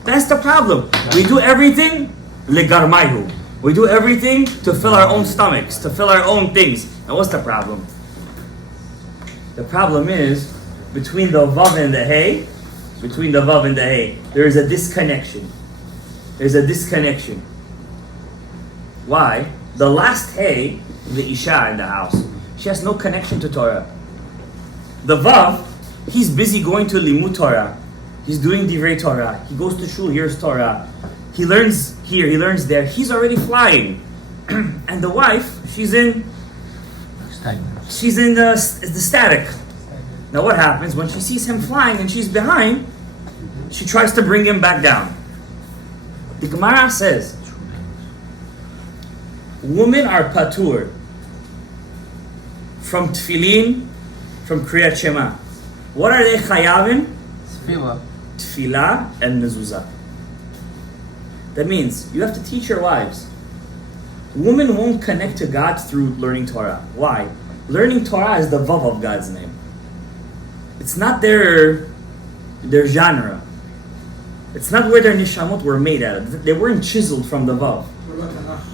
That's the problem. We do everything legarmayhu. We do everything to fill our own stomachs, to fill our own things. And what's the problem? The problem is between the vav and the hey. Between the vav and the hey, there is a disconnection. There's a disconnection. Why? The last hey, the isha in the house, she has no connection to Torah. The vav, he's busy going to limud Torah. He's doing divrei Torah. He goes to shul, hears Torah. He learns here, he learns there. He's already flying. And the wife, she's in the static. Now what happens when she sees him flying and she's behind? She tries to bring him back down. The Gemara says, women are patur from tefillin, from kriyat shema. What are they chayavim? Tefillah and mezuzah. That means you have to teach your wives. Women won't connect to God through learning Torah. Why? Learning Torah is the vav of God's name. It's not their genre. It's not where their nishamot were made out of. They weren't chiseled from the vav.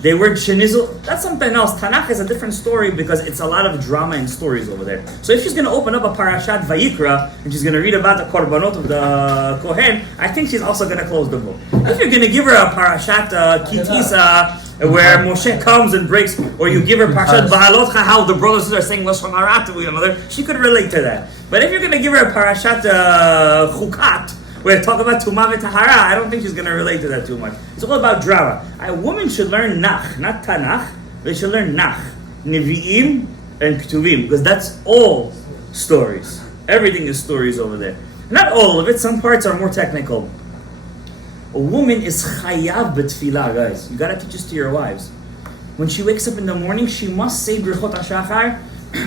They were chiseled. That's something else. Tanakh is a different story because it's a lot of drama and stories over there. So if she's going to open up a parashat Vayikra and she's going to read about the korbanot of the Kohen, I think she's also going to close the book. If you're going to give her a parashat Kitisa, where Moshe comes and breaks, or you give her parashat Ba'alotcha, how the brothers are saying Lashon Hara to one another, she could relate to that. But if you're going to give her a parashat Chukat, where talk about Tumah v'Tahara, I don't think she's going to relate to that too much. It's all about drama. A woman should learn Nach, not Tanakh. They should learn Nach, Nevi'im, and Ketuvim, because that's all stories. Everything is stories over there. Not all of it. Some parts are more technical. A woman is chayav b'tfilah, guys. You gotta teach this to your wives. When she wakes up in the morning, she must say Birchot HaShachar.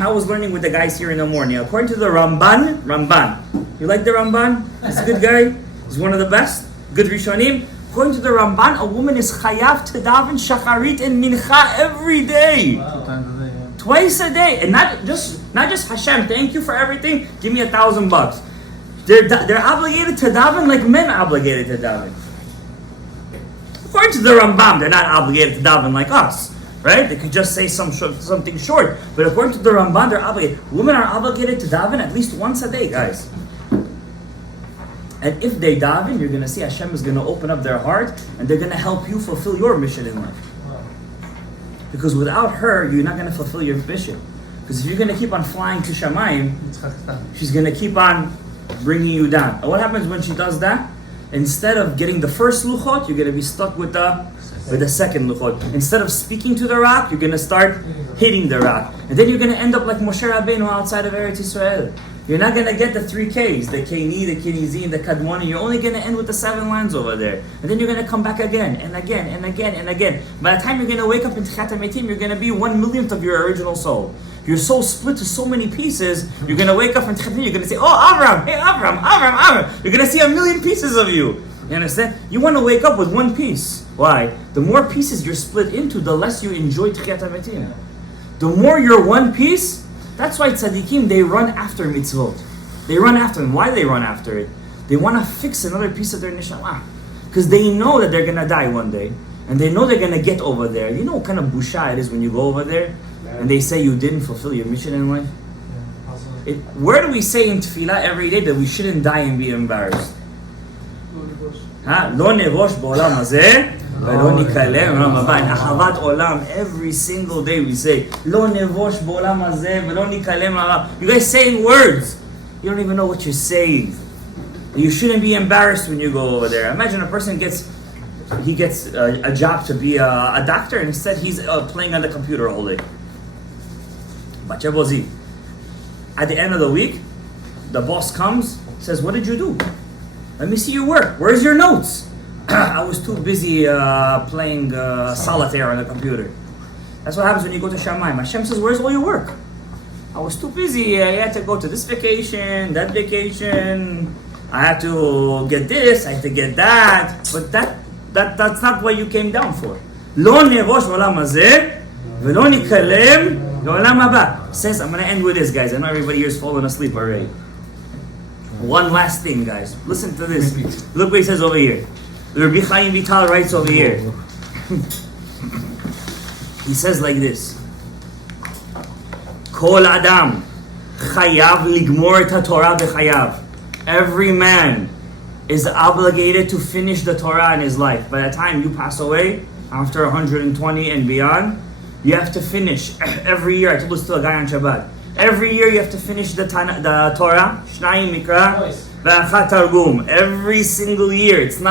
I was learning with the guys here in the morning. According to the Ramban, you like the Ramban? He's a good guy. He's one of the best. Good Rishonim. According to the Ramban, a woman is chayav to daven shacharit and mincha every day. Wow. 2 times a day, yeah. Twice a day. And not just Hashem, thank you for everything, give me $1,000. They're obligated to daven like men are obligated to daven. According to the Rambam, they're not obligated to daven like us, right? They could just say something short. But according to the Rambam, they're obligated. Women are obligated to daven at least once a day, guys. And if they daven, you're going to see Hashem is going to open up their heart and they're going to help you fulfill your mission in life. Because without her, you're not going to fulfill your mission. Because if you're going to keep on flying to Shamayim, she's going to keep on bringing you down. And what happens when she does that? Instead of getting the first luchot, you're going to be stuck with the second luchot. Instead of speaking to the rock, you're going to start hitting the rock. And then you're going to end up like Moshe Rabbeinu outside of Eretz Yisrael. You're not going to get the 3 Ks, the Keni, the Kenizi, and the Kadmoni. You're only going to end with the 7 lands over there. And then you're going to come back again, and again, and again, and again. By the time you're going to wake up in Tchat HaMetim, you're going to be 1/1,000,000th of your original soul. Your soul split to so many pieces, you're going to wake up in Tchat HaMetim, you're going to say, oh, Avram, hey, Avram. You're going to see 1,000,000 pieces of you. You understand? You want to wake up with 1 piece. Why? The more pieces you're split into, the less you enjoy Tchat HaMetim. The more you're 1 piece, that's why tzaddikim, they run after mitzvot. They run after them. Why they run after it? They want to fix another piece of their neshama. Because they know that they're going to die one day. And they know they're going to get over there. You know what kind of busha it is when you go over there and they say you didn't fulfill your mission in life? Where do we say in tefillah every day that we shouldn't die and be embarrassed? לא נבוש בעולם הזה ולא ניקלם בעולם הבא. In אהבת עולם, every single day we say לא נבוש בעולם הזה ולא ניקלם בעולם הבא. You guys saying words. You don't even know what you're saying. You shouldn't be embarrassed when you go over there. Imagine a person gets a job to be a doctor and instead he's playing on the computer all day. At the end of the week, the boss comes, says, what did you do? Let me see your work. Where's your notes? I was too busy playing solitaire on the computer. That's what happens when you go to Shamayim. Hashem says, where's all your work? I was too busy. I had to go to this vacation, that vacation. I had to get this, I had to get that. But that's not what you came down for. לא נבוש בעולם הזה ולא ניקלם לעולם הבא. Says, I'm going to end with this, guys. I know everybody here is falling asleep already. One last thing, guys. Listen to this. Look what he says over here. Rabbi Chaim Vital writes over here. He says like this. Kol Adam chayav ligmor et haTorah b'chayav. Every man is obligated to finish the Torah in his life. By the time you pass away, after 120 and beyond, you have to finish. Every year, I told this to a guy on Shabbat. Every year you have to finish the Torah, Shnayim Mikra, V'achat Targum. Every single year. It's a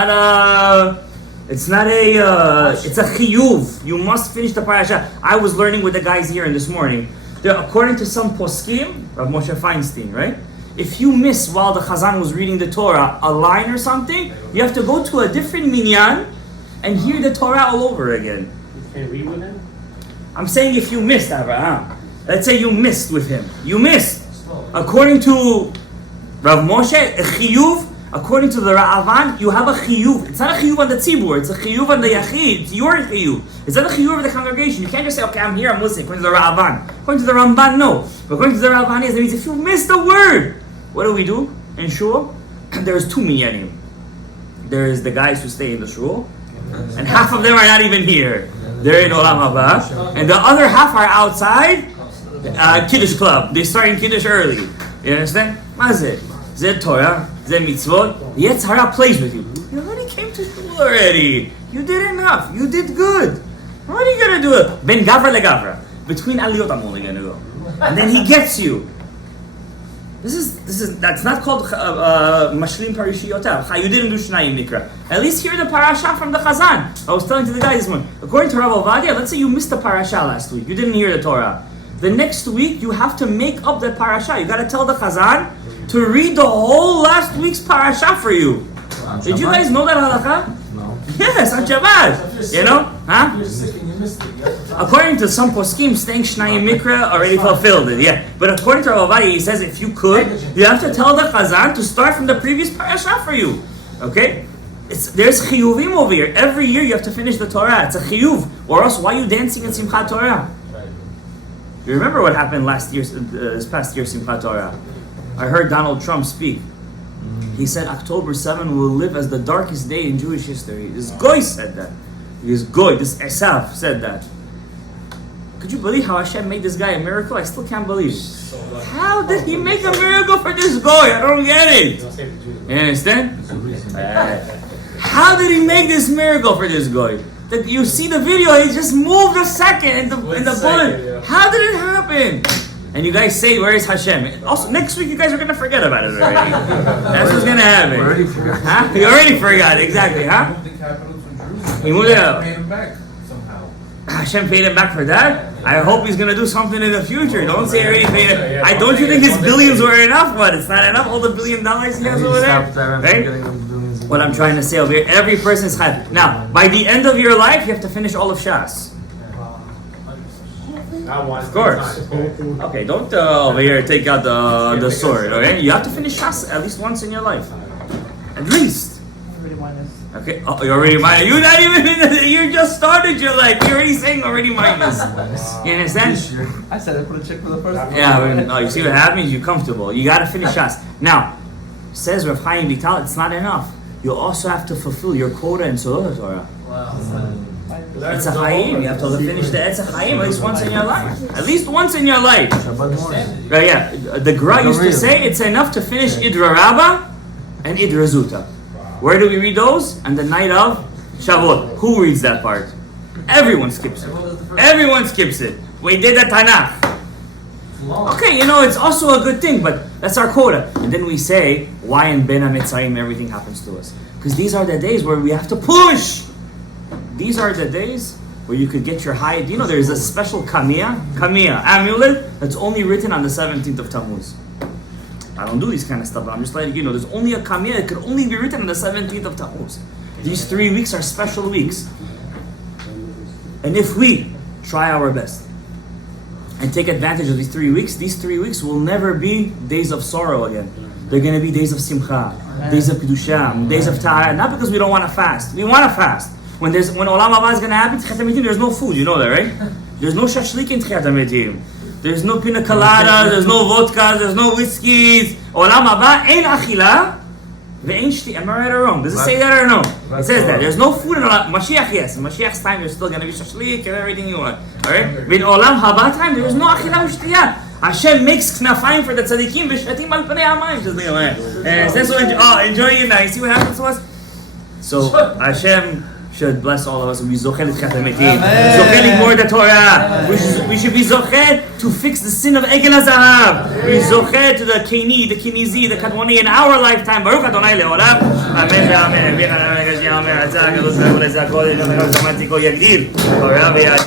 chiyuv. You must finish the parasha. I was learning with the guys here this morning. According to some poskim, Rav Moshe Feinstein, right? If you miss while the Chazan was reading the Torah a line or something, you have to go to a different minyan and hear the Torah all over again. You can't read with him? I'm saying if you missed, Abraham. Let's say you missed with him. You missed. According to Rav Moshe, a chiyuv, According to the Ra'avan, you have a chiyuv. It's not a chiyuv on the tzibur, it's a chiyuv on the yachid. It's your chiyuv. It's not a chiyuv of the congregation. You can't just say, okay, I'm here, I'm listening. According to the Ra'avan. According to the Ramban, no. But according to the Ra'avan, it means if you miss the word, what do we do in shul? There's two minyanim. There's the guys who stay in the shul, and half of them are not even here. They're in Olam Haba. And the other half are outside Kiddush club. They start in Kiddush early. You understand? What is it? Zed Torah, Zed mitzvot. Yetz Hara plays with you. You already came to shul already. You did enough. You did good. What are you gonna do? Ben Gavra le Gavra. Between Aliyot, I'm only gonna go. And then he gets you. That's not called Mashlim Parishiyotav. You didn't do Shnayim Nikra. At least hear the parasha from the Chazan. I was telling to the guys this morning. According to Rav Ovadia, let's say you missed the parasha last week. You didn't hear the Torah. The next week, you have to make up the parasha. You got to tell the Chazan to read the whole last week's parasha for you. Did you guys know that halakha? No. Yes, on Shabbat. You know? Huh? You're sick and you missed it. According to some poskim, staying Shnayim Mikra already fulfilled it. Yeah. But according to Rav Ovadia, he says if you could, you have to tell the Chazan to start from the previous parasha for you. Okay? There's chiyuvim over here. Every year you have to finish the Torah. It's a chiyuv. Or else, why are you dancing in Simchat Torah? You remember what happened this past year, Simchat Torah? I heard Donald Trump speak. He said October 7 will live as the darkest day in Jewish history. This Goy said that. This Goy, this Esav said that. Could you believe how Hashem made this guy a miracle? I still can't believe it. How did he make a miracle for this Goy? I don't get it. You understand? How did he make this miracle for this Goy? That you see the video, he just moved a second in the bullet. How did it happen? And you guys say, where is Hashem? Also, next week you guys are going to forget about it already. That's what's going to happen. Already forgot. Huh? You already forgot, exactly, huh? He moved the capital to Jerusalem. He moved it up. Paid him back somehow. Hashem paid him back for that? I hope he's going to do something in the future. Don't say already paid him. Don't you think his billions were enough? What? It's not enough? All the $1 billion he has over there? Right? What I'm trying to say over here, every person's chayv. Now, by the end of your life, you have to finish all of Shas. Of course. Okay, don't over here take out the sword, okay? You have to finish Shas at least once in your life. At least. Okay, oh, you're already minus. You're not even, you just started your life. You're already saying already minus. You understand? I said I put a check for the first one. Yeah, you see what happens? You're comfortable. You gotta finish Shas. Now, says Rav Chaim Vital, it's not enough. You also have to fulfill your quota in Sodot Torah. Wow. It's a Chaim. You have to finish the Etz Chaim at least once in your life. At least once in your life. Right, yeah. The Gra used to say it's enough to finish Idra Rabbah and Idra Zuta. Where do we read those? On the night of Shavuot. Who reads that part? Everyone skips it. Everyone skips it. We did the Tanakh. Okay, it's also a good thing, but that's our quota. And then we say, why in Ben HaMitzrayim everything happens to us? Because these are the days where we have to push. These are the days where you could get your high. Do you know there's a special kamiyah amulet that's only written on the 17th of Tammuz? I don't do these kind of stuff, but I'm just letting you know there's only a kamiyah that could only be written on the 17th of Tammuz. These 3 weeks are special weeks. And if we try our best and take advantage of these 3 weeks will never be days of sorrow again. They're going to be days of simcha, days of kedusha, days of ta'ara. Not because we don't want to fast. We want to fast. When Olam Haba is going to happen, Tchiat HaMetim, there's no food. You know that, right? There's no shashlik in Tchiat HaMetim. There's no pina colada, there's no vodka, there's no whiskeys. Olam Haba, ein achila, ve'ein shti. Am I right or wrong? Does it say that or no? It says that. There's no food in Olam. Mashiach, yes. In Mashiach's time, there's still going to be shashlik and everything you want. Alright? In Olam Haba time, there's no achila v'shtiyah. Hashem makes knafayim for the tzaddikim v'shvatim al panei hamayim. And says so, enjoying it now. You see what happens to us? So Hashem should bless all of us and be zochel Tchiat HaMetim. Zochel igmor the Torah. We should be zochel to fix the sin of Egel HaZahav. We zochel to the Keni, the Kenizi, the Kadmoni in our lifetime. Baruch Adonai le'olam. Amen. Amen.